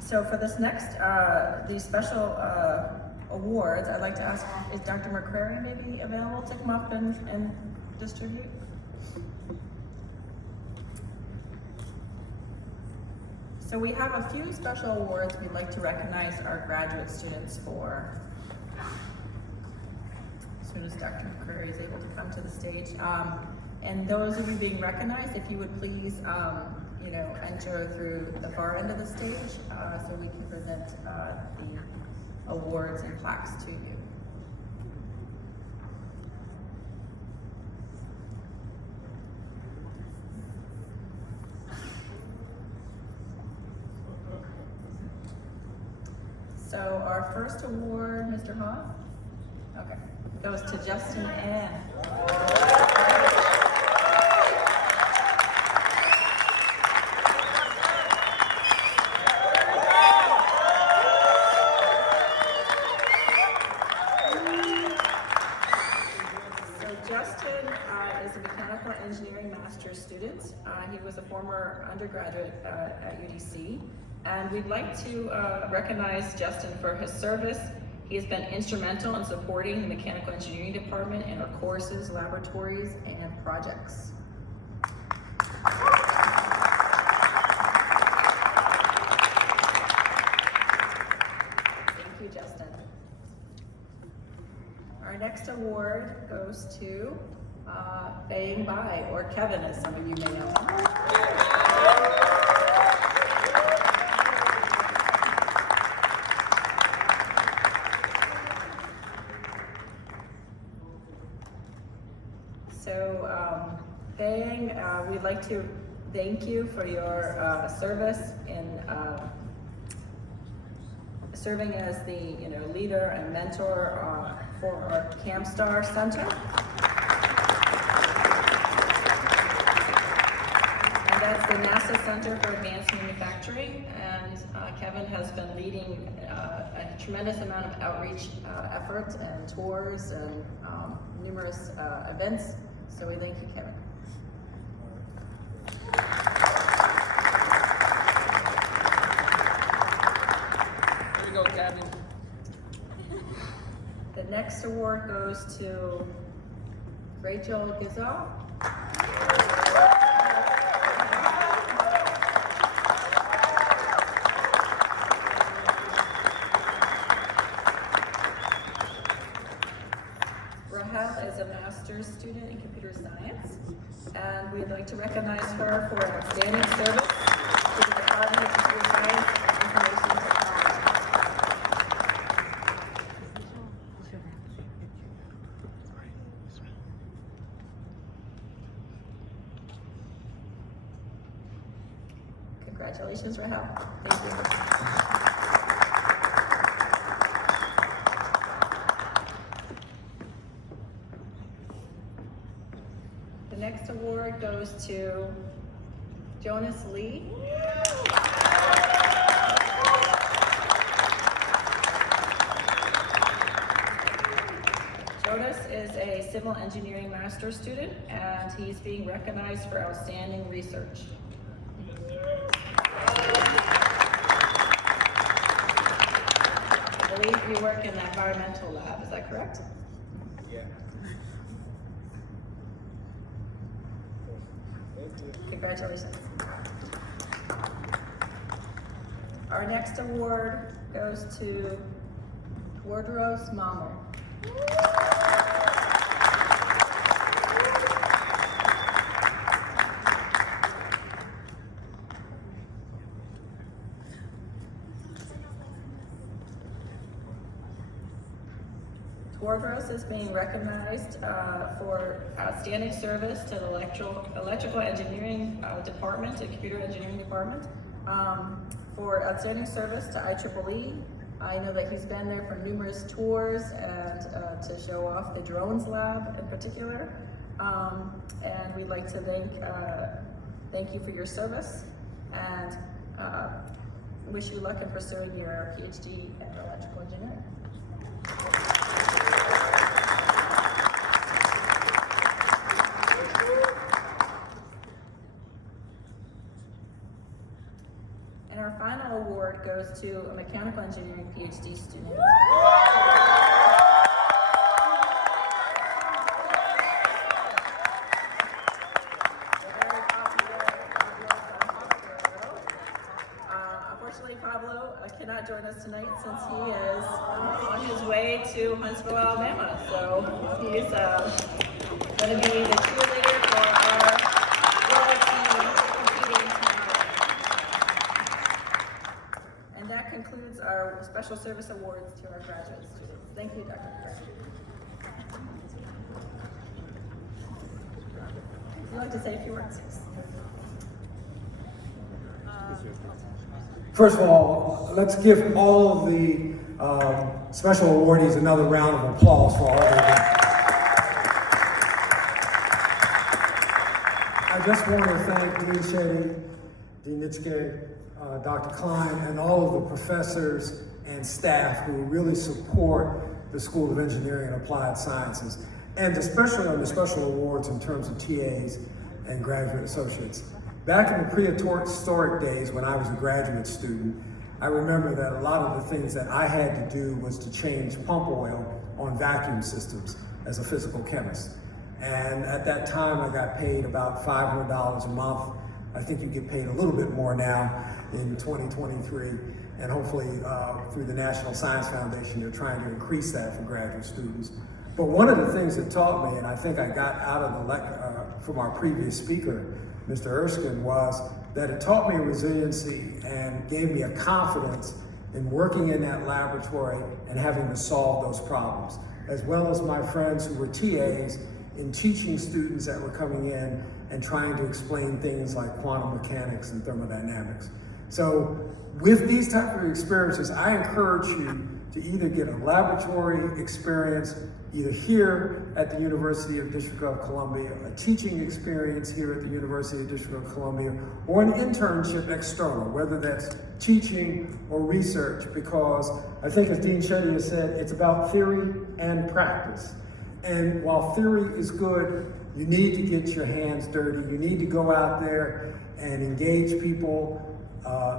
So for this next, these special awards, I'd like to ask, is Dr. McCrary maybe available to come up and distribute? So we have a few special awards we'd like to recognize our graduate students for. As soon as Dr. McCrary is able to come to the stage. And those of you being recognized, if you would please, enter through the far end of the stage so we can present the awards and plaques to you. So our first award, Mr. Hoff, okay, goes to Justin Ann. Engineering master's student. He was a former undergraduate at UDC, and we'd like to recognize Justin for his service. He has been instrumental in supporting the mechanical engineering department in our courses, laboratories, and projects. Thank you, Justin. Our next award goes to Bang Bai, or Kevin, as some of you may know. So, Bang, we'd like to thank you for your service in serving as the leader and mentor for our CAMSTAR Center. And that's the NASA Center for Advanced Manufacturing. And Kevin has been leading a tremendous amount of outreach efforts and tours and numerous events. So we thank you, Kevin. Here we go, Kevin. The next award goes to Rachel Gizal. Rahel is a master's student in computer science, and we'd like to recognize her for outstanding service to the Department of Computer Science and Information Technology. Congratulations, Rahel. Thank you. The next award goes to Jonas Lee. Jonas is a civil engineering master's student, and he's being recognized for outstanding research. I believe you work in the environmental lab, is that correct? Yeah. Congratulations. Our next award goes to Wardrose Malmer. Wardrose is being recognized for outstanding service to the electrical engineering department and computer engineering department, for outstanding service to IEEE. I know that he's been there for numerous tours and to show off the drones lab in particular. And we'd like to thank you for your service and wish you luck in pursuing your PhD in electrical engineering. And our final award goes to a mechanical engineering PhD student. Unfortunately, Pablo cannot join us tonight since he is on his way to Huntsville, Alabama. So he's going to be the cheerleader for our rowing team competing tomorrow. And that concludes our special service awards to our graduate students. Thank you, Dr. Patricia. Would you like to say a few words? First of all, let's give all of the special awardees another round of applause for all of them. I just want to thank Dean Shetty, Dean Nitschke, Dr. Klein, and all of the professors and staff who really support the School of Engineering and Applied Sciences, and especially on the special awards in terms of TAs and graduate associates. Back in the prehistoric days when I was a graduate student, I remember that a lot of the things that I had to do was to change pump oil on vacuum systems as a physical chemist. And at that time, I got paid about $500 a month. I think you get paid a little bit more now in 2023. And hopefully through the National Science Foundation, they're trying to increase that for graduate students. But one of the things that taught me, and I think I got out of the from our previous speaker, Mr. Erskine, was that it taught me resiliency and gave me a confidence in working in that laboratory and having to solve those problems, as well as my friends who were TAs in teaching students that were coming in and trying to explain things like quantum mechanics and thermodynamics. So with these type of experiences, I encourage you to either get a laboratory experience either here at the University of District of Columbia, a teaching experience here at the University of District of Columbia, or an internship external, whether that's teaching or research, because I think as Dean Shetty has said, it's about theory and practice. And while theory is good, you need to get your hands dirty. You need to go out there and engage people,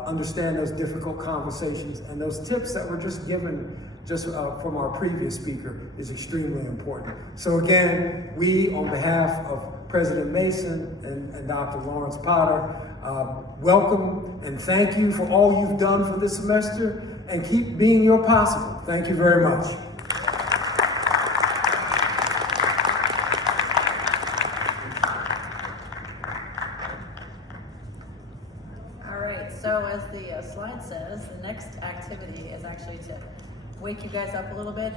understand those difficult conversations, and those tips that were just given from our previous speaker is extremely important. So again, we, on behalf of President Mason and Dr. Lawrence Potter, welcome and thank you for all you've done for this semester, and keep being your possible. Thank you very much. All right, so as the slide says, the next activity is actually to wake you guys up a little bit.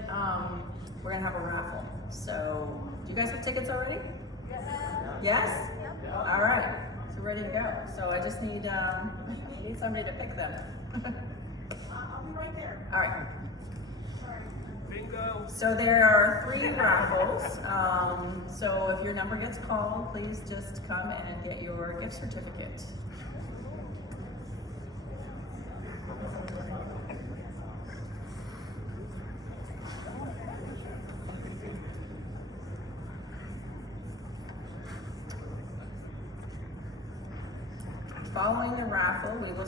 We're gonna have a raffle. So, do you guys have tickets already? Yes? Yep. All right, so ready to go. So I just need somebody to pick them. I'll be right there. All right. Bingo. So there are 3 raffles. So if your number gets called, please just come and get your gift certificate. Following the raffle, we will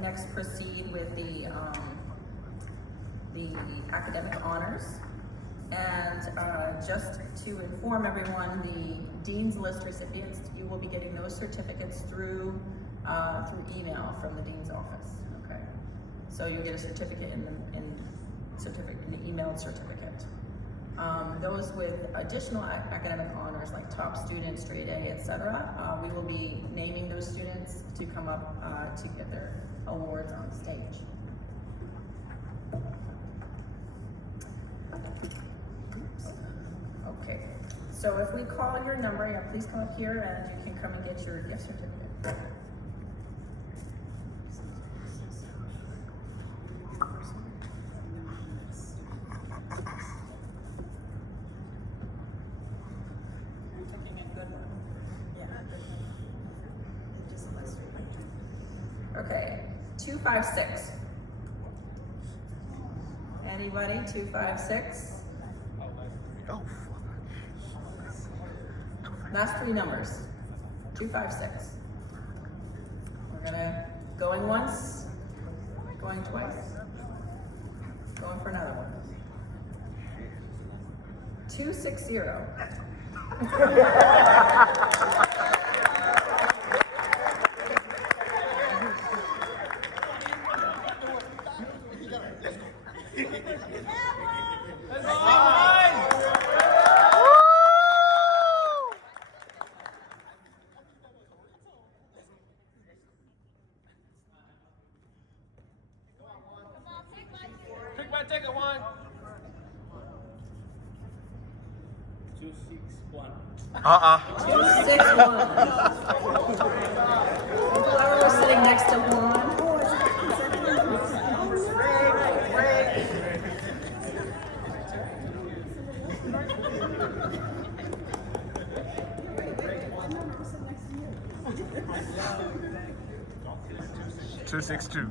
next proceed with the academic honors. And just to inform everyone, the Dean's List recipients, you will be getting those certificates through email from the Dean's office. Okay, so you'll get a certificate in an emailed certificate. Those with additional academic honors like top student, straight A, etc., we will be naming those students to come up to get their awards on stage. Okay, so if we call your number, yeah, please come up here and you can come and get your gift certificate. Okay, 256. Anybody? 256. Last 3 numbers. 256. We're gonna going once, going twice, going for another one. 260. Pick my ticket, one. 261. 261. Whoever was sitting next to Juan. Two 6-2.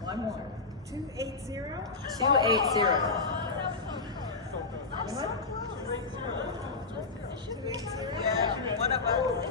One more. 280. 280. What about?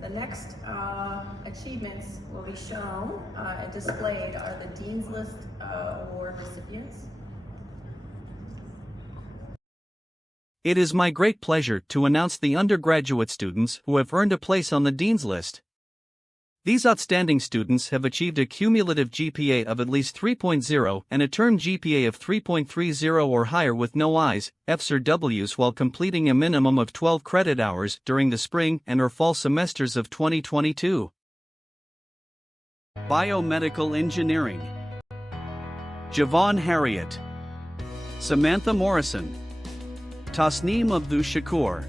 The next achievements will be shown and displayed are the Dean's List Award recipients. It is my great pleasure to announce the undergraduate students who have earned a place on the Dean's List. These outstanding students have achieved a cumulative GPA of at least 3.0 and a term GPA of 3.30 or higher with no I's, F's or W's while completing a minimum of 12 credit hours during the spring and/or fall semesters of 2022. Biomedical Engineering. Javon Harriet, Samantha Morrison, Tasneem Abdul Shakur,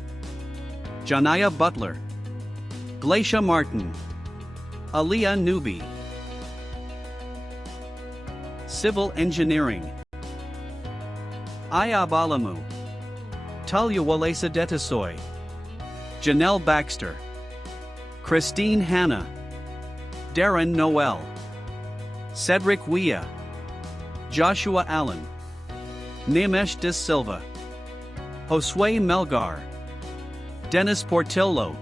Janaya Butler, Glacia Martin, Aliyah Nubi. Civil Engineering. Ayab Alamu, Talia Walesa Detasoy, Janelle Baxter, Christine Hanna, Darren Noel, Cedric Wea, Joshua Allen, Nimesh De Silva, Josue Melgar, Dennis Portillo.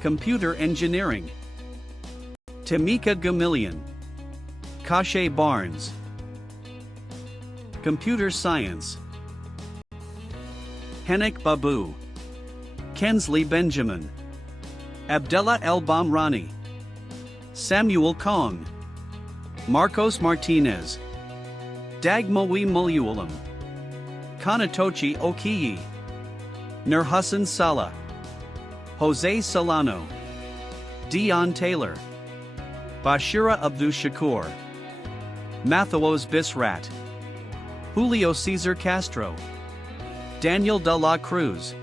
Computer Engineering. Tamika Gamillion, Kashay Barnes. Computer Science. Henik Babu, Kensley Benjamin, Abdullah El Bamrani, Samuel Kong, Marcos Martinez, Dagmawi Mulyulam, Kanatochi Okiyi, Nur Hassan Salah, Jose Solano, Dion Taylor, Bashira Abdul Shakur, Matthews Bisrat, Julio Cesar Castro, Daniel De La Cruz,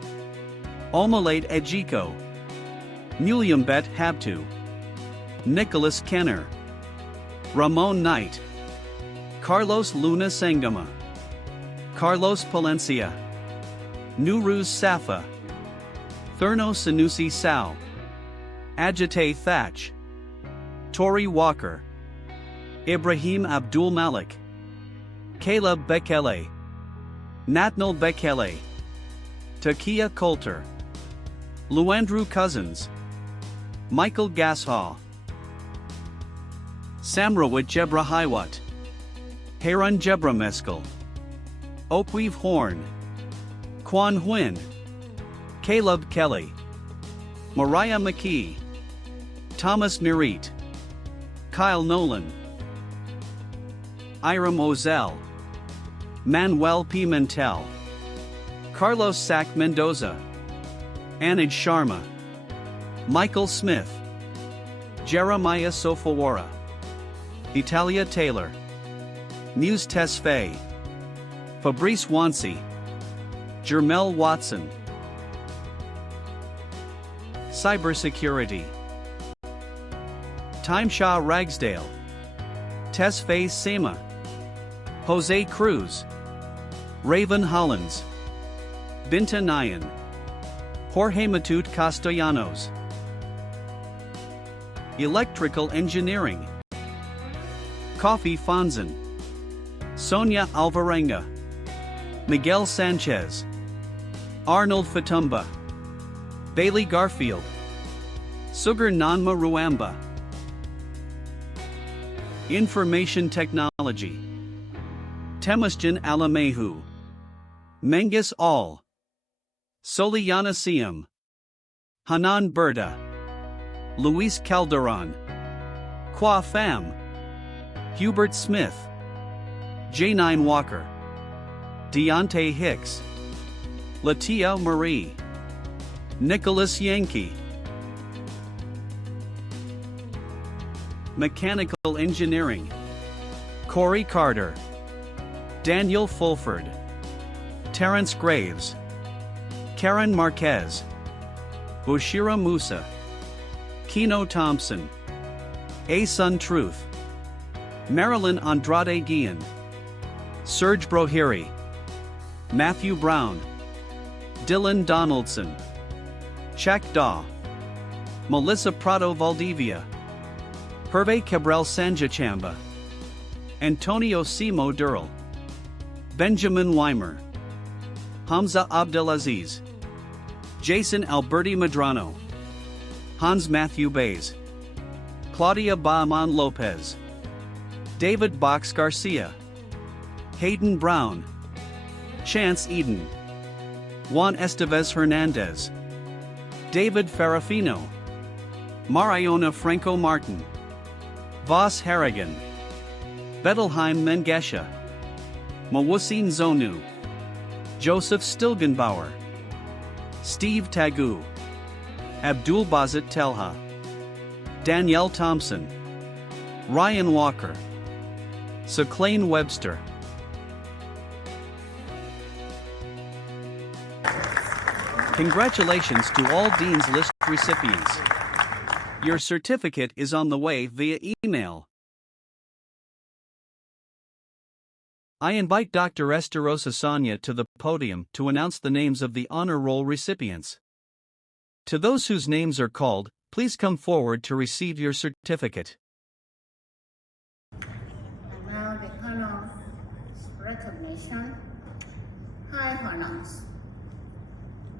Omalade Ejiko, Muliambet Habtu, Nicholas Kenner, Ramon Knight, Carlos Luna Sangama, Carlos Palencia, Nuruz Safa, Thurno Sanusi Sao, Ajite Thatch, Tori Walker, Ibrahim Abdul Malik, Caleb Bekele, Natnal Bekele, Takia Coulter, Luandrew Cousins, Michael Gashaw, Samrawit Jebra Hiwat, Harun Jebra Meskel, Okweave Horn, Quan Huynh, Caleb Kelly, Mariah McKee, Thomas Mirit, Kyle Nolan, Ira Moselle, Manuel Pimentel, Carlos Sack Mendoza, Anij Sharma, Michael Smith, Jeremiah Sofawara, Italia Taylor, Muse Tesfaye, Fabrice Wansi, Jermel Watson. Cybersecurity. Timeshaw Ragsdale, Tesfaye Sema, Jose Cruz, Raven Hollins, Binta Nayan, Jorge Matute Castellanos. Electrical Engineering. Coffee Fonzan, Sonia Alvarenga, Miguel Sanchez, Arnold Fatumba, Bailey Garfield, Sugar Nanma Ruamba. Information Technology. Temesjan Alamehu, Mengus Al, Soliana Siam, Hanan Berta, Luis Calderon, Kwa Pham, Hubert Smith, J9 Walker, Deontay Hicks, Latia Marie, Nicholas Yankee. Mechanical Engineering. Corey Carter, Daniel Fulford, Terrence Graves, Karen Marquez, Bushira Musa, Keno Thompson, A-Sun Truth, Marilyn Andrade Guillen, Serge Brohiri, Matthew Brown, Dylan Donaldson, Chak Daw, Melissa Prado Valdivia, Hervé Cabral Sanjachamba, Antonio Simo Durrell, Benjamin Weimer, Hamza Abdelaziz, Jason Alberti Medrano, Hans Matthew Bays, Claudia Bauman Lopez, David Box Garcia, Hayden Brown, Chance Eden, Juan Estevez Hernandez, David Ferrafino, Mariona Franco Martin, Voss Harrigan, Bettelheim Mengesha, Mawusin Zonu, Joseph Stilgenbauer, Steve Tagu, Abdulbazit Telha, Danielle Thompson, Ryan Walker, Seclaine Webster. Congratulations to all Dean's List recipients. Your certificate is on the way via email. I invite Dr. Esterosa Sonia to the podium to announce the names of the honor roll recipients. To those whose names are called, please come forward to receive your certificate. And now the honor recognition. High honors.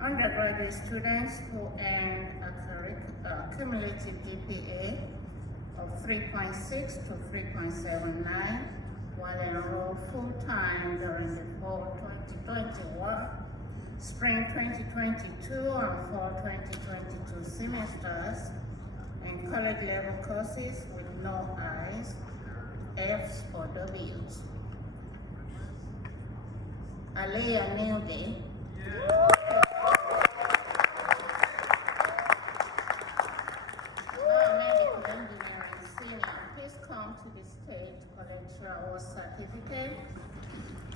Undergraduate students who earned a cumulative GPA of 3.6 to 3.79 while enrolled full-time during the fall 2021, spring 2022, and fall 2022 semesters in college-level courses with no I's, F's, or W's. Alea Newby. Biomedical engineering senior, please come to the stage to collect your award certificate.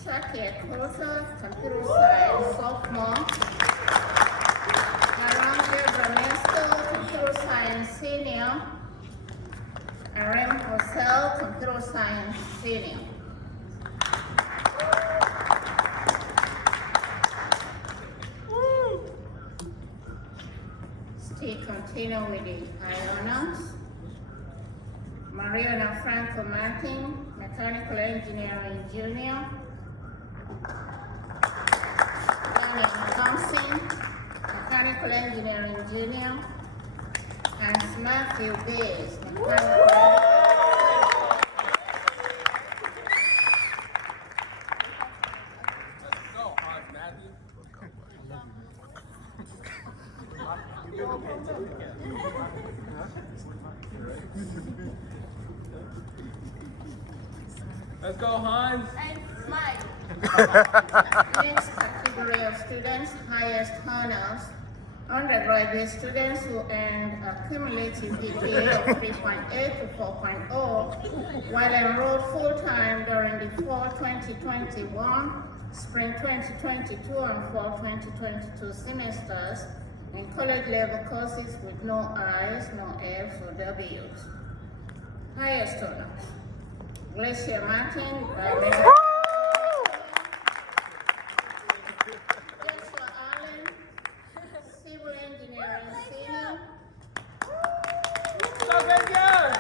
Chakia Kosa, computer science sophomore. Beaubrun-Reese, computer science senior. Rhom, computer science senior. Still continue with the honors. Mariona Franco Martin, mechanical engineering junior. Daniel Thompson, mechanical engineering junior. And Matthew Bays, mechanical. Let's go, Hans. Next category of students, highest honors. Undergraduate students who earned a cumulative GPA of 3.8 to 4.0 while enrolled full-time during the fall 2021, spring 2022, and fall 2022 semesters in college-level courses with no I's, no F's, or W's. Highest honors. Glacier Martin, Joshua Allen, civil engineering senior. Go, Rangers!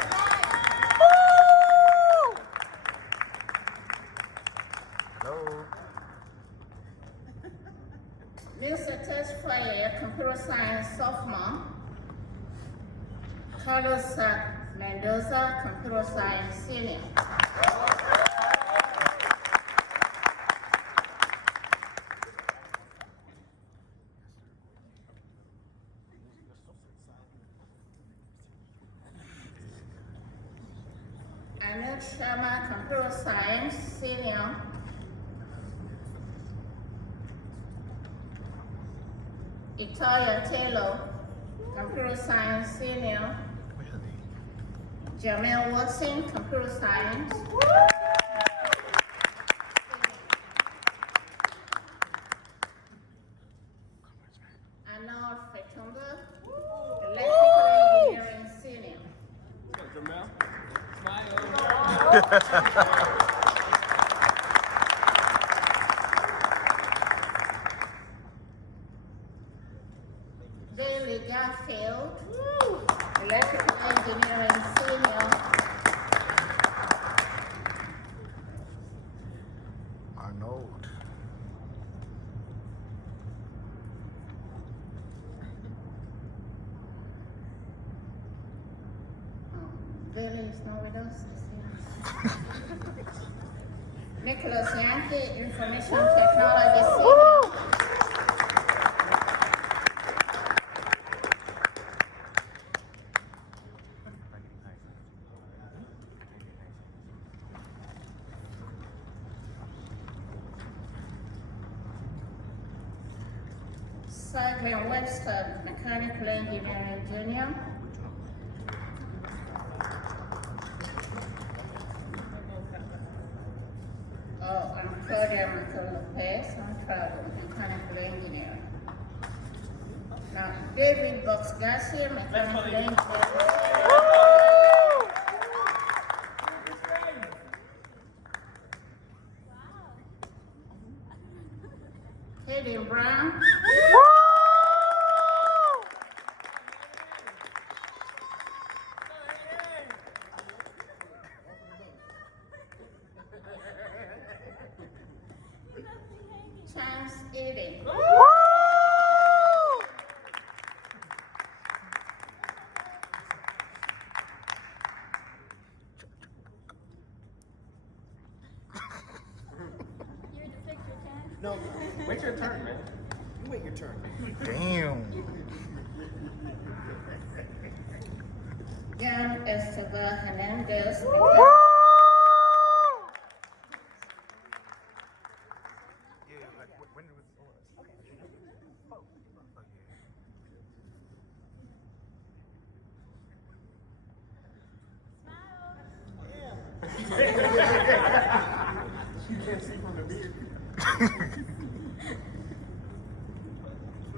Mr. Tesfaye, computer science sophomore. Carlos Mendoza, computer science senior. Anuj Sharma, computer science senior. Italia Taylor, computer science senior. Jamel Watson, computer science. Arnold Fetunga, electrical engineering senior. Jamel, smile. Bailey Garfield, electrical engineering senior. Arnold. Bailey is not with us this year. Nicholas Yankee, Information Technology Senior. Cycling Webster, Mechanical Engineering Junior. Oh, I'm Claudia Lopez, I'm travel, Mechanical Engineering. Now, David Box Garcia, Mechanical Engineering. Hayden Brown. Chance Eden. No, wait your turn, man. You wait your turn. Damn. John Esteban Hernandez. You can't see from the beard.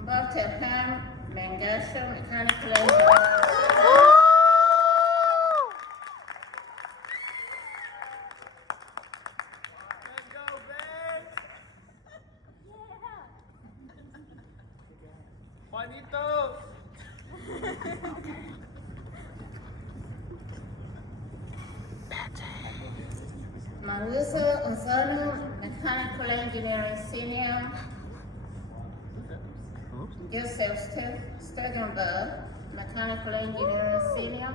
Bartelham Mengasho, Mechanical Engineering. Let's go, babe. Juanito. Maluso Ozono, Mechanical Engineering Senior. Joseph Stegenberg, Mechanical Engineering Senior.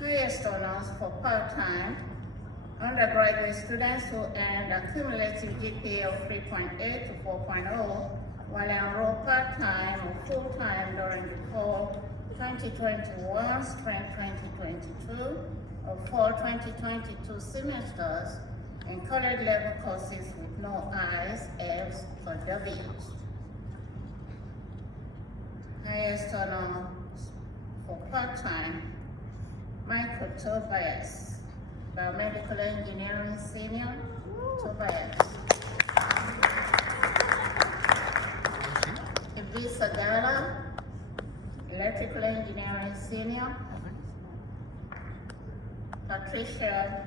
Highest honors for part-time undergraduate students who earned a cumulative GPA of 3.8 to 4.0 while enrolled part-time or full-time during the fall 2021, spring 2022, or fall 2022 semesters in college-level courses with no I's, F's, or W's. Highest honors for part-time, Michael Tobias, Biomedical Engineering Senior, Tobias. Evisa Gala, Electrical Engineering Senior. Patricia.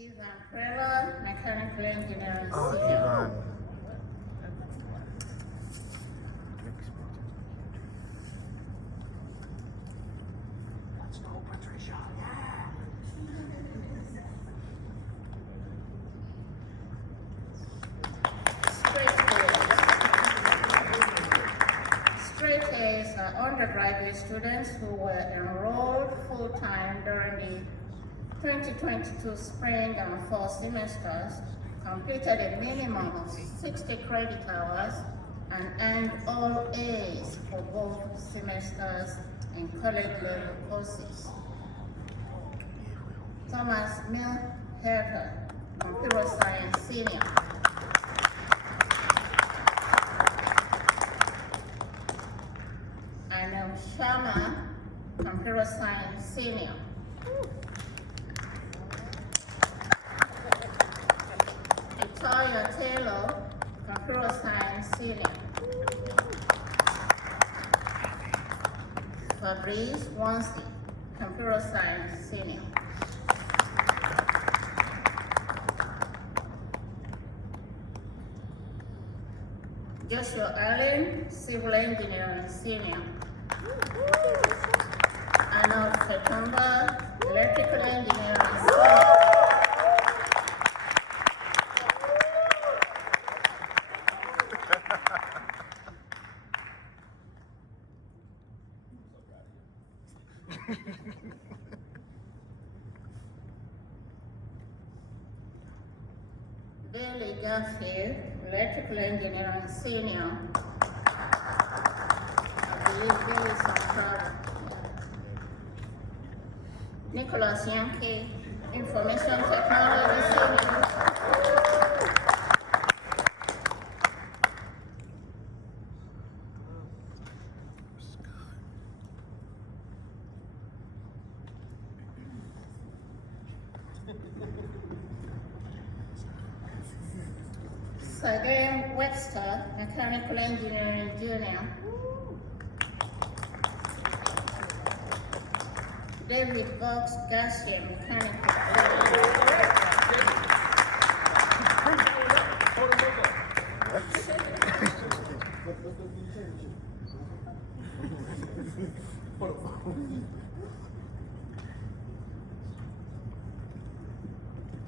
Ivan Prela, Mechanical Engineering Senior. Ivan. Let's go, Patricia. Straight A's are undergraduate students who were enrolled full-time during the 2022 spring and fall semesters, completed a minimum of 60 credit hours, and earned all A's for both semesters in college-level courses. Thomas Milherter, Computer Science Senior. Anil Sharma, Computer Science Senior. Victoria Taylor, Computer Science Senior. Fabrice Wansley, Computer Science Senior. Joshua Allen, Civil Engineering Senior. Arnold Fetumba, Electrical Engineering Senior. Billy Garfield, Electrical Engineering Senior. I believe Billy's on travel. Nicholas Yankee, Information Technology Senior. Sergey Webster, Mechanical Engineering Junior. David Box Garcia, Mechanical.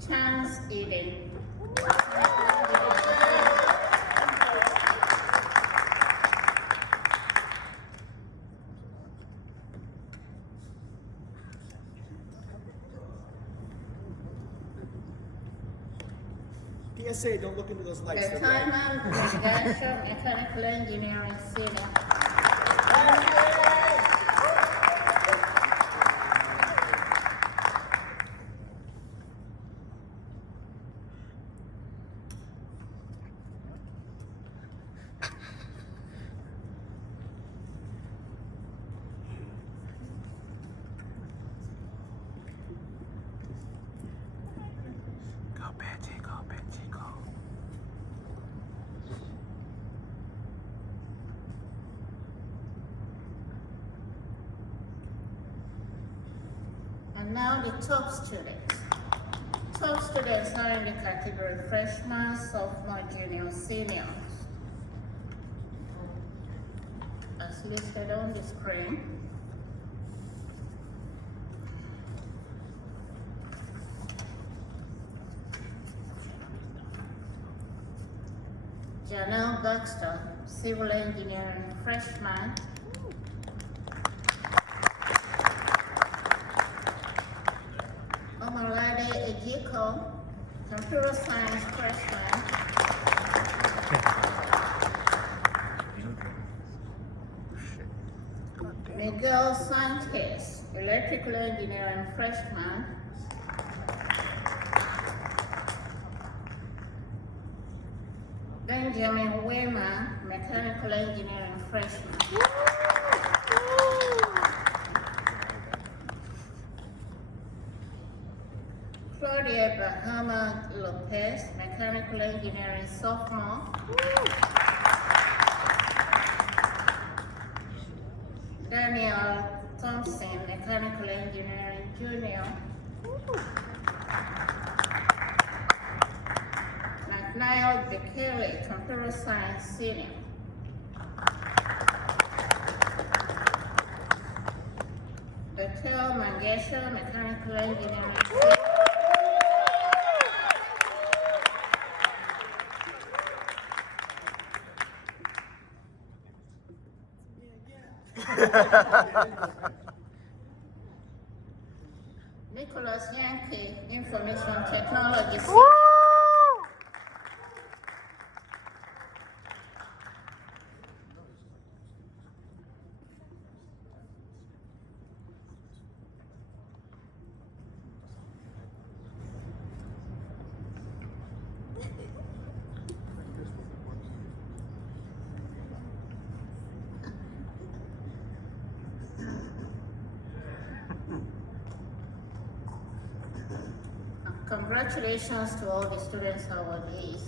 Chance Eden. PSA, don't look into those lights. they're bright. Gaetano Gasho, Mechanical Engineering Senior. Go, Betty, go, Betty, go. And now the top students. Top students are in the category freshman, sophomore, junior, seniors. As listed on the screen. Janelle Baxter, Civil Engineering freshman. Omalade Ejiko, Computer Science freshman. Miguel Sanchez, Electrical Engineering freshman. Benjamin Weber, Mechanical Engineering freshman. Claudia Bahama Lopez, Mechanical Engineering sophomore. Daniel Thompson, Mechanical Engineering junior. Niall Bekele, Computer Science senior. Betel Mangesha, Mechanical Engineering senior. Nicholas Yankee, Information Technology senior. Congratulations to all the students awardees.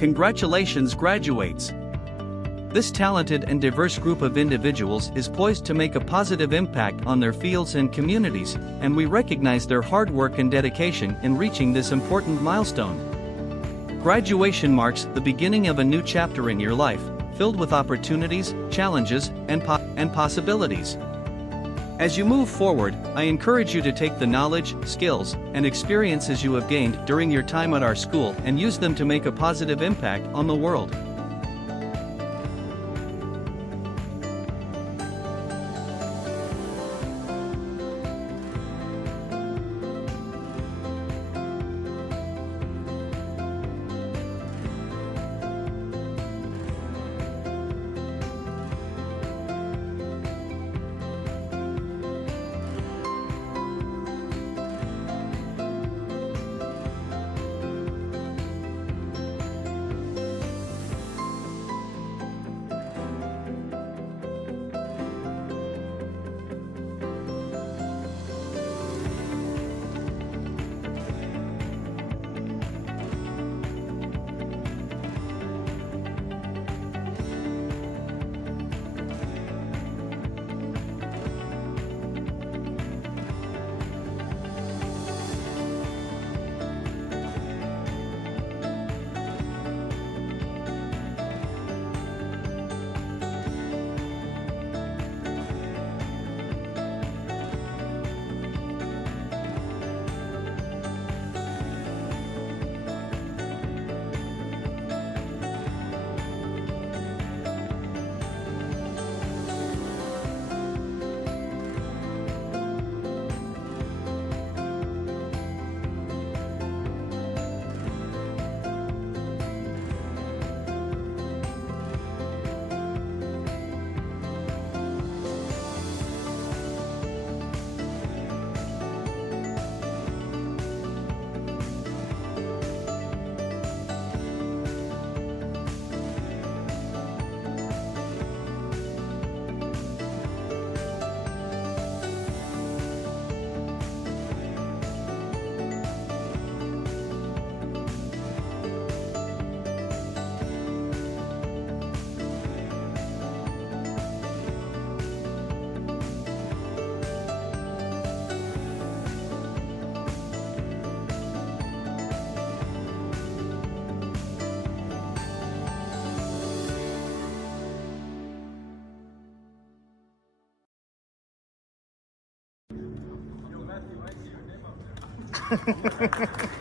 Congratulations, graduates! This talented and diverse group of individuals is poised to make a positive impact on their fields and communities, and we recognize their hard work and dedication in reaching this important milestone. Graduation marks the beginning of a new chapter in your life, filled with opportunities, challenges, and possibilities. As you move forward, I encourage you to take the knowledge, skills, and experiences you have gained during your time at our school and use them to make a positive impact on the world.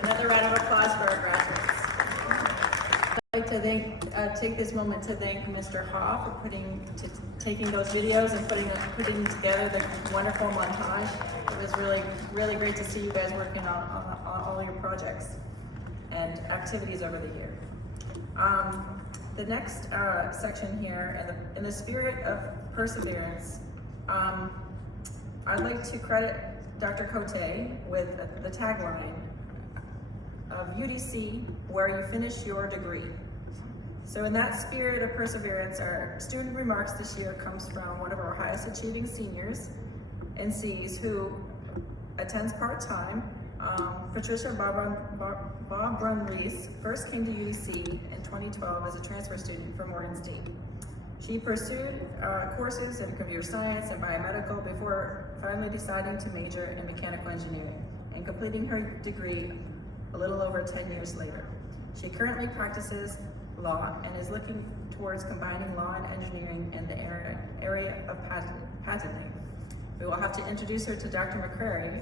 Another round of applause for our graduates. I'd like to take this moment to thank Mr. Ha for taking those videos and putting together the wonderful montage. It was really great to see you guys working on all your projects and activities over the year. The next section here, in the spirit of perseverance, I'd like to credit Dr. Cote with the tagline of UDC, where you finish your degree. So in that spirit of perseverance, our student remarks this year comes from one of our highest achieving seniors, NCs, who attends part-time. Patricia Beaubrun-Reese first came to UDC in 2012 as a transfer student from Morgan State. She pursued courses in computer science and biomedical before finally deciding to major in mechanical engineering and completing her degree a little over 10 years later. She currently practices law and is looking towards combining law and engineering in the area of patenting. We will have to introduce her to Dr. McCrary.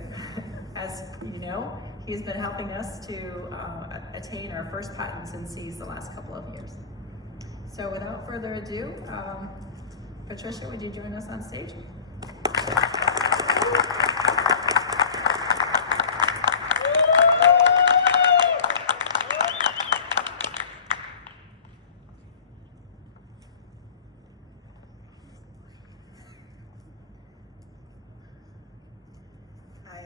As you know, he's been helping us to attain our first patents in C's the last couple of years. So without further ado, Patricia, would you join us on stage? Hi,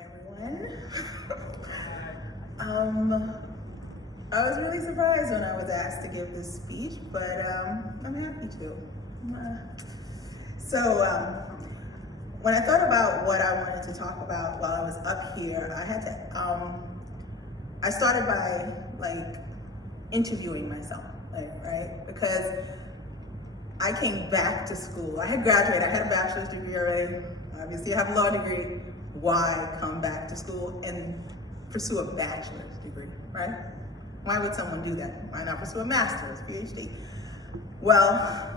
everyone. I was really surprised when I was asked to give this speech, but I'm happy to. When I thought about what I wanted to talk about while I was up here, I had to, I started by interviewing myself. right? Because I came back to school. I had graduated, I had a bachelor's degree already. Obviously, I have a law degree. Why come back to school and pursue a bachelor's degree, right? Why would someone do that? Why not pursue a master's, PhD? Well,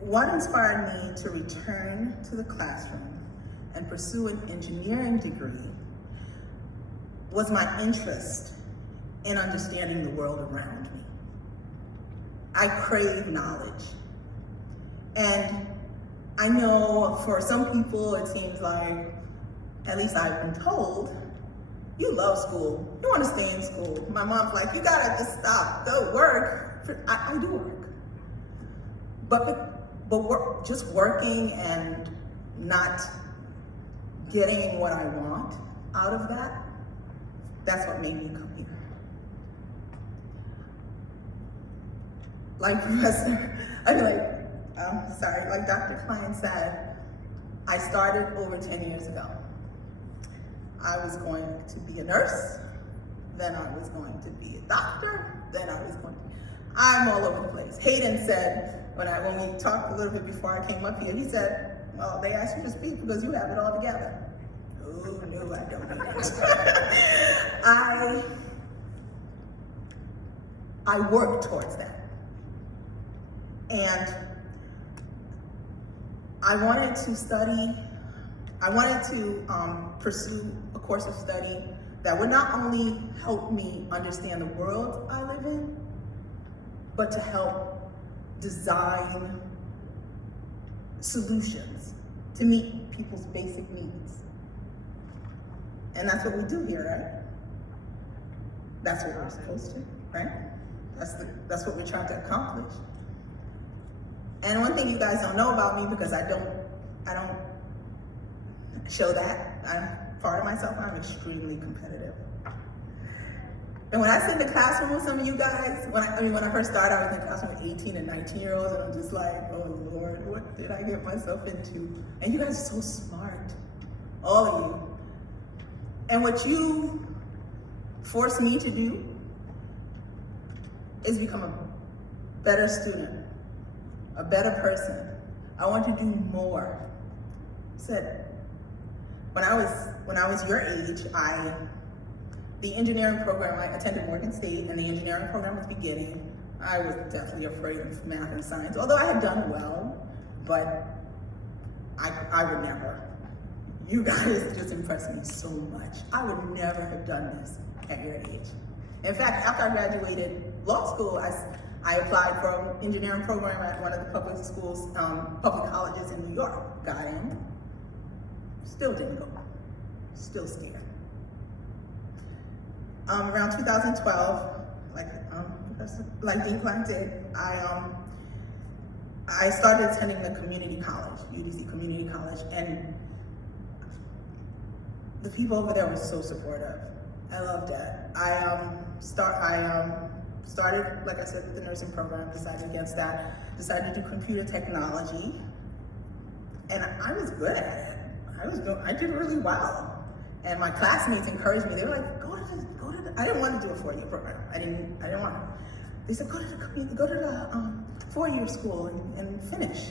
what inspired me to return to the classroom and pursue an engineering degree was my interest in understanding the world around me. I crave knowledge. And I know for some people it seems like, at least I've been told, you love school, you want to stay in school. My mom's like, you gotta just stop, go work. I do work. But just working and not getting what I want out of that, that's what made me come here. Like like Dr. Klein said, I started over 10 years ago. I was going to be a nurse, then I was going to be a doctor, then I was going to, I'm all over the place. Hayden said, when we talked a little bit before I came up here, he said, well, they asked you to speak because you have it all together. Oh, no, I don't do that. I work towards that. And I wanted to pursue a course of study that would not only help me understand the world I live in, but to help design solutions to meet people's basic needs. And that's what we do here, right? That's what we're supposed to, right? That's what we're trying to accomplish. And one thing you guys don't know about me, because I don't show that, I'm part of myself, I'm extremely competitive. And when I sit in the classroom with some of you guys, when I first started, I was in the classroom with 18 and 19-year-olds, and I'm just like, oh Lord, what did I get myself into? And you guys are so smart, all of you. And what you force me to do is become a better student, a better person. I want to do more. Said, when I was your age, the engineering program, I attended Morgan State, and the engineering program was beginning. I was definitely afraid of math and science, although I had done well, but I would never. You guys just impressed me so much. I would never have done this at your age. In fact, after I graduated law school, I applied for an engineering program at one of the public schools, public colleges in New York. Got in, still didn't go, still scared. Around 2012, like Dean Klein did, I started attending the community college, UDC Community College, and the people over there were so supportive. I loved it. I started, like I said, with the nursing program, decided against that, decided to do computer technology, and I was good at it. I did really well. And my classmates encouraged me. They were like, go to the, I didn't want to do a 4-year program. I didn't want to. They said, go to the 4-year school and finish.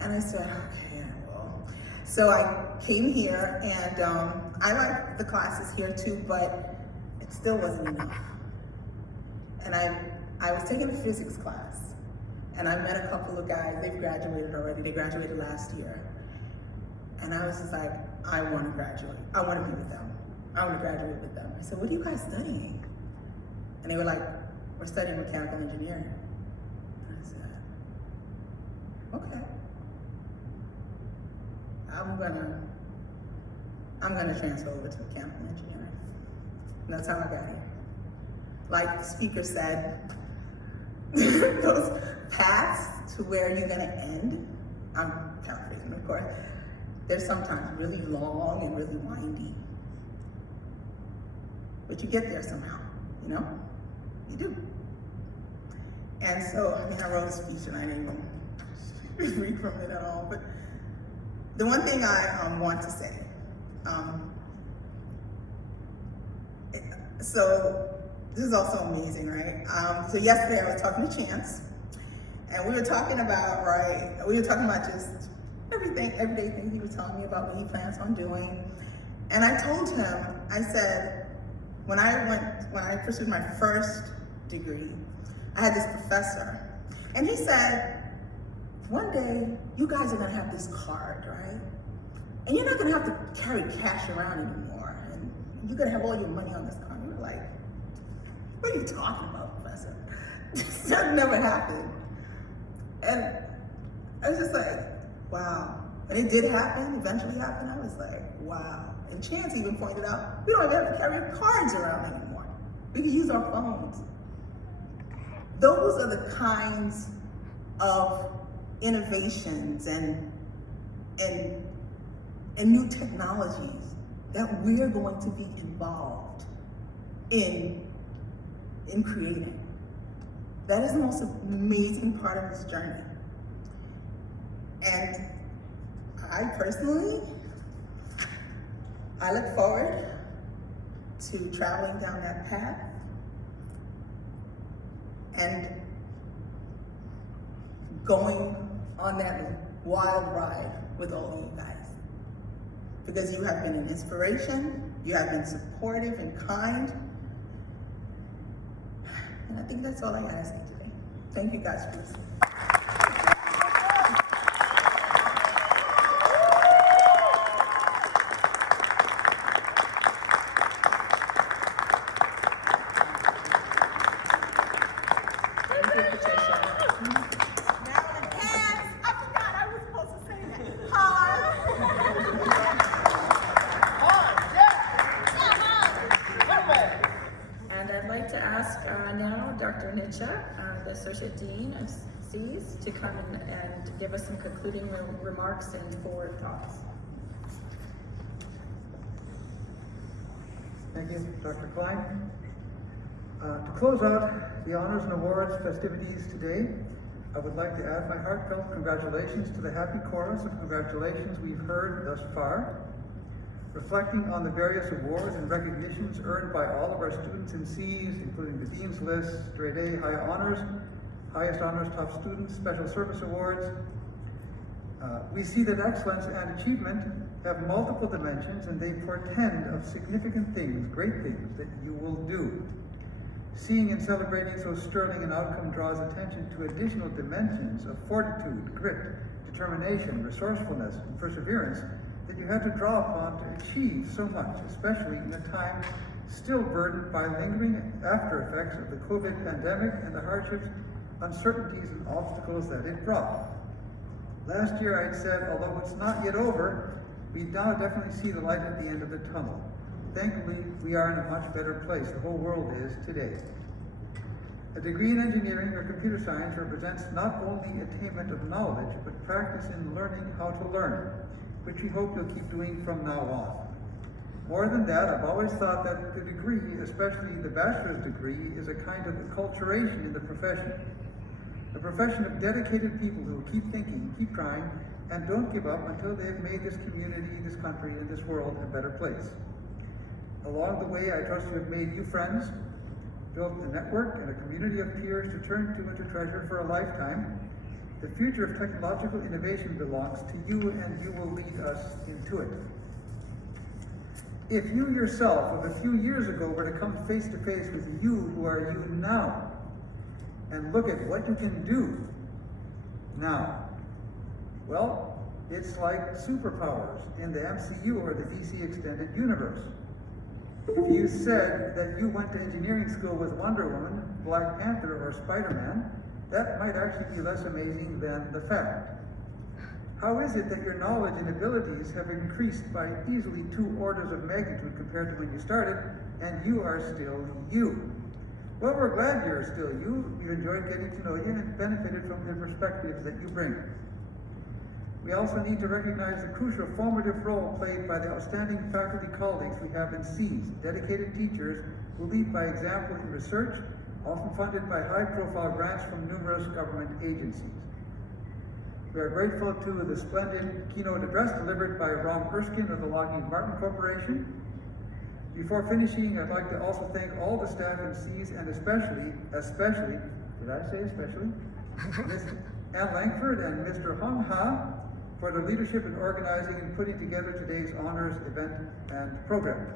And I said, okay, well. So I came here, and I liked the classes here too, but it still wasn't enough. And I was taking a physics class, and I met a couple of guys. They've graduated already. They graduated last year. And I was just like, I want to graduate. I want to be with them. I want to graduate with them. I said, what are you guys studying? And they were like, we're studying mechanical engineering. And I said, okay. I'm gonna transfer over to mechanical engineering. And that's how I got here. Like the speaker said, those paths to where you're gonna end, I'm paraphrasing of course, they're sometimes really long and really windy. But you get there somehow, you know? You do. And so, I wrote a speech and I didn't even read from it at all, but the one thing I want to say, so this is also amazing, right? So yesterday I was talking to Chance, and we were talking about, just everything, everyday things. He was telling me about what he plans on doing. And I told him, I said, when I pursued my first degree, I had this professor, and he said, one day you guys are gonna have this card, right? And you're not gonna have to carry cash around anymore, and you're gonna have all your money on this card. We were like, what are you talking about, professor? That never happened. And I was just like, wow. And it did happen, eventually happened. I was like, wow. And Chance even pointed out, we don't even have to carry cards around anymore. We can use our phones. Those are the kinds of innovations and new technologies that we're going to be involved in creating. That is the most amazing part of this journey. And I personally, I look forward to traveling down that path and going on that wild ride with all of you guys. Because you have been an inspiration, you have been supportive and kind. And I think that's all I gotta say today. Thank you guys for listening. Thank you, Patricia. Now the hands. I forgot I was supposed to say that. And I'd like to ask now Dr. Nitcha, the Associate Dean of Cs, to come in and give us some concluding remarks and forward thoughts. Thank you, Dr. Klein. To close out the Honors and Awards festivities today, I would like to add my heartfelt congratulations to the happy chorus of congratulations we've heard thus far. Reflecting on the various awards and recognitions earned by all of our students in Cs, including the Dean's List, Straight A, High Honors, Highest Honors, Top Students, Special Service Awards, we see that excellence and achievement have multiple dimensions, and they portend of significant things, great things that you will do. Seeing and celebrating so sterling an outcome draws attention to additional dimensions of fortitude, grit, determination, resourcefulness, and perseverance that you had to draw upon to achieve so much, especially in a time still burdened by lingering after effects of the COVID pandemic and the hardships, uncertainties, and obstacles that it brought. Last year I had said, although it's not yet over, we now definitely see the light at the end of the tunnel. Thankfully, we are in a much better place, the whole world is today. A degree in engineering or computer science represents not only attainment of knowledge, but practice in learning how to learn, which we hope you'll keep doing from now on. More than that, I've always thought that the degree, especially the bachelor's degree, is a kind of acculturation in the profession. A profession of dedicated people who keep thinking, keep trying, and don't give up until they've made this community, this country, and this world a better place. Along the way, I trust you have made new friends, built a network and a community of peers to turn to and to treasure for a lifetime. The future of technological innovation belongs to you, and you will lead us into it. If you yourself of a few years ago were to come face to face with you who are you now, and look at what you can do now, well, it's like superpowers in the MCU or the DC Extended Universe. If you said that you went to engineering school with Wonder Woman, Black Panther, or Spider-Man, that might actually be less amazing than the fact. How is it that your knowledge and abilities have increased by easily 2 orders of magnitude compared to when you started, and you are still you? Well, we're glad you're still you. We've enjoyed getting to know you and benefited from the perspectives that you bring. We also need to recognize the crucial formative role played by the outstanding faculty colleagues we have in Cs, dedicated teachers who lead by example in research, often funded by high-profile grants from numerous government agencies. We are grateful to the splendid keynote address delivered by Rhom Erskine of the Lockheed Martin Corporation. Before finishing, I'd like to also thank all the staff in C's and especially, did I say especially? Ms. Ann Langford and Mr. Hong Ha for their leadership in organizing and putting together today's honors event and program.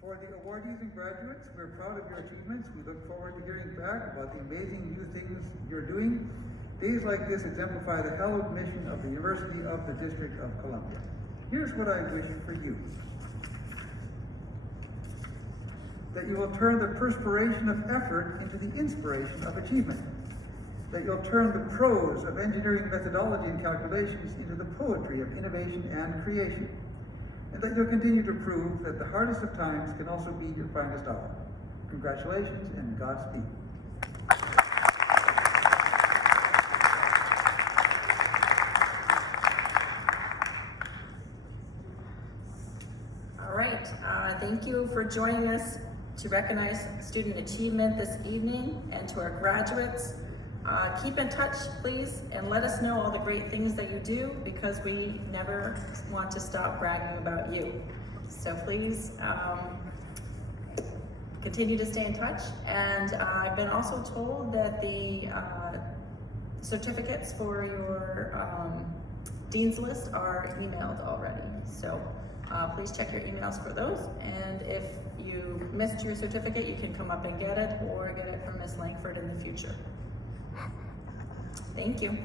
For the awardees and graduates, we're proud of your achievements. We look forward to hearing back about the amazing new things you're doing. Days like this exemplify the hallowed mission of the University of the District of Columbia. Here's what I wish for you. That you will turn the perspiration of effort into the inspiration of achievement. That you'll turn the prose of engineering methodology and calculations into the poetry of innovation and creation. And that you'll continue to prove that the hardest of times can also be your finest hour. Congratulations and Godspeed. All right, thank you for joining us to recognize student achievement this evening, and to our graduates. Keep in touch, please, and let us know all the great things that you do, because we never want to stop bragging about you. So please continue to stay in touch. And I've been also told that the certificates for your Dean's List are emailed already. So please check your emails for those. And if you missed your certificate, you can come up and get it, or get it from Ms. Langford in the future. Thank you.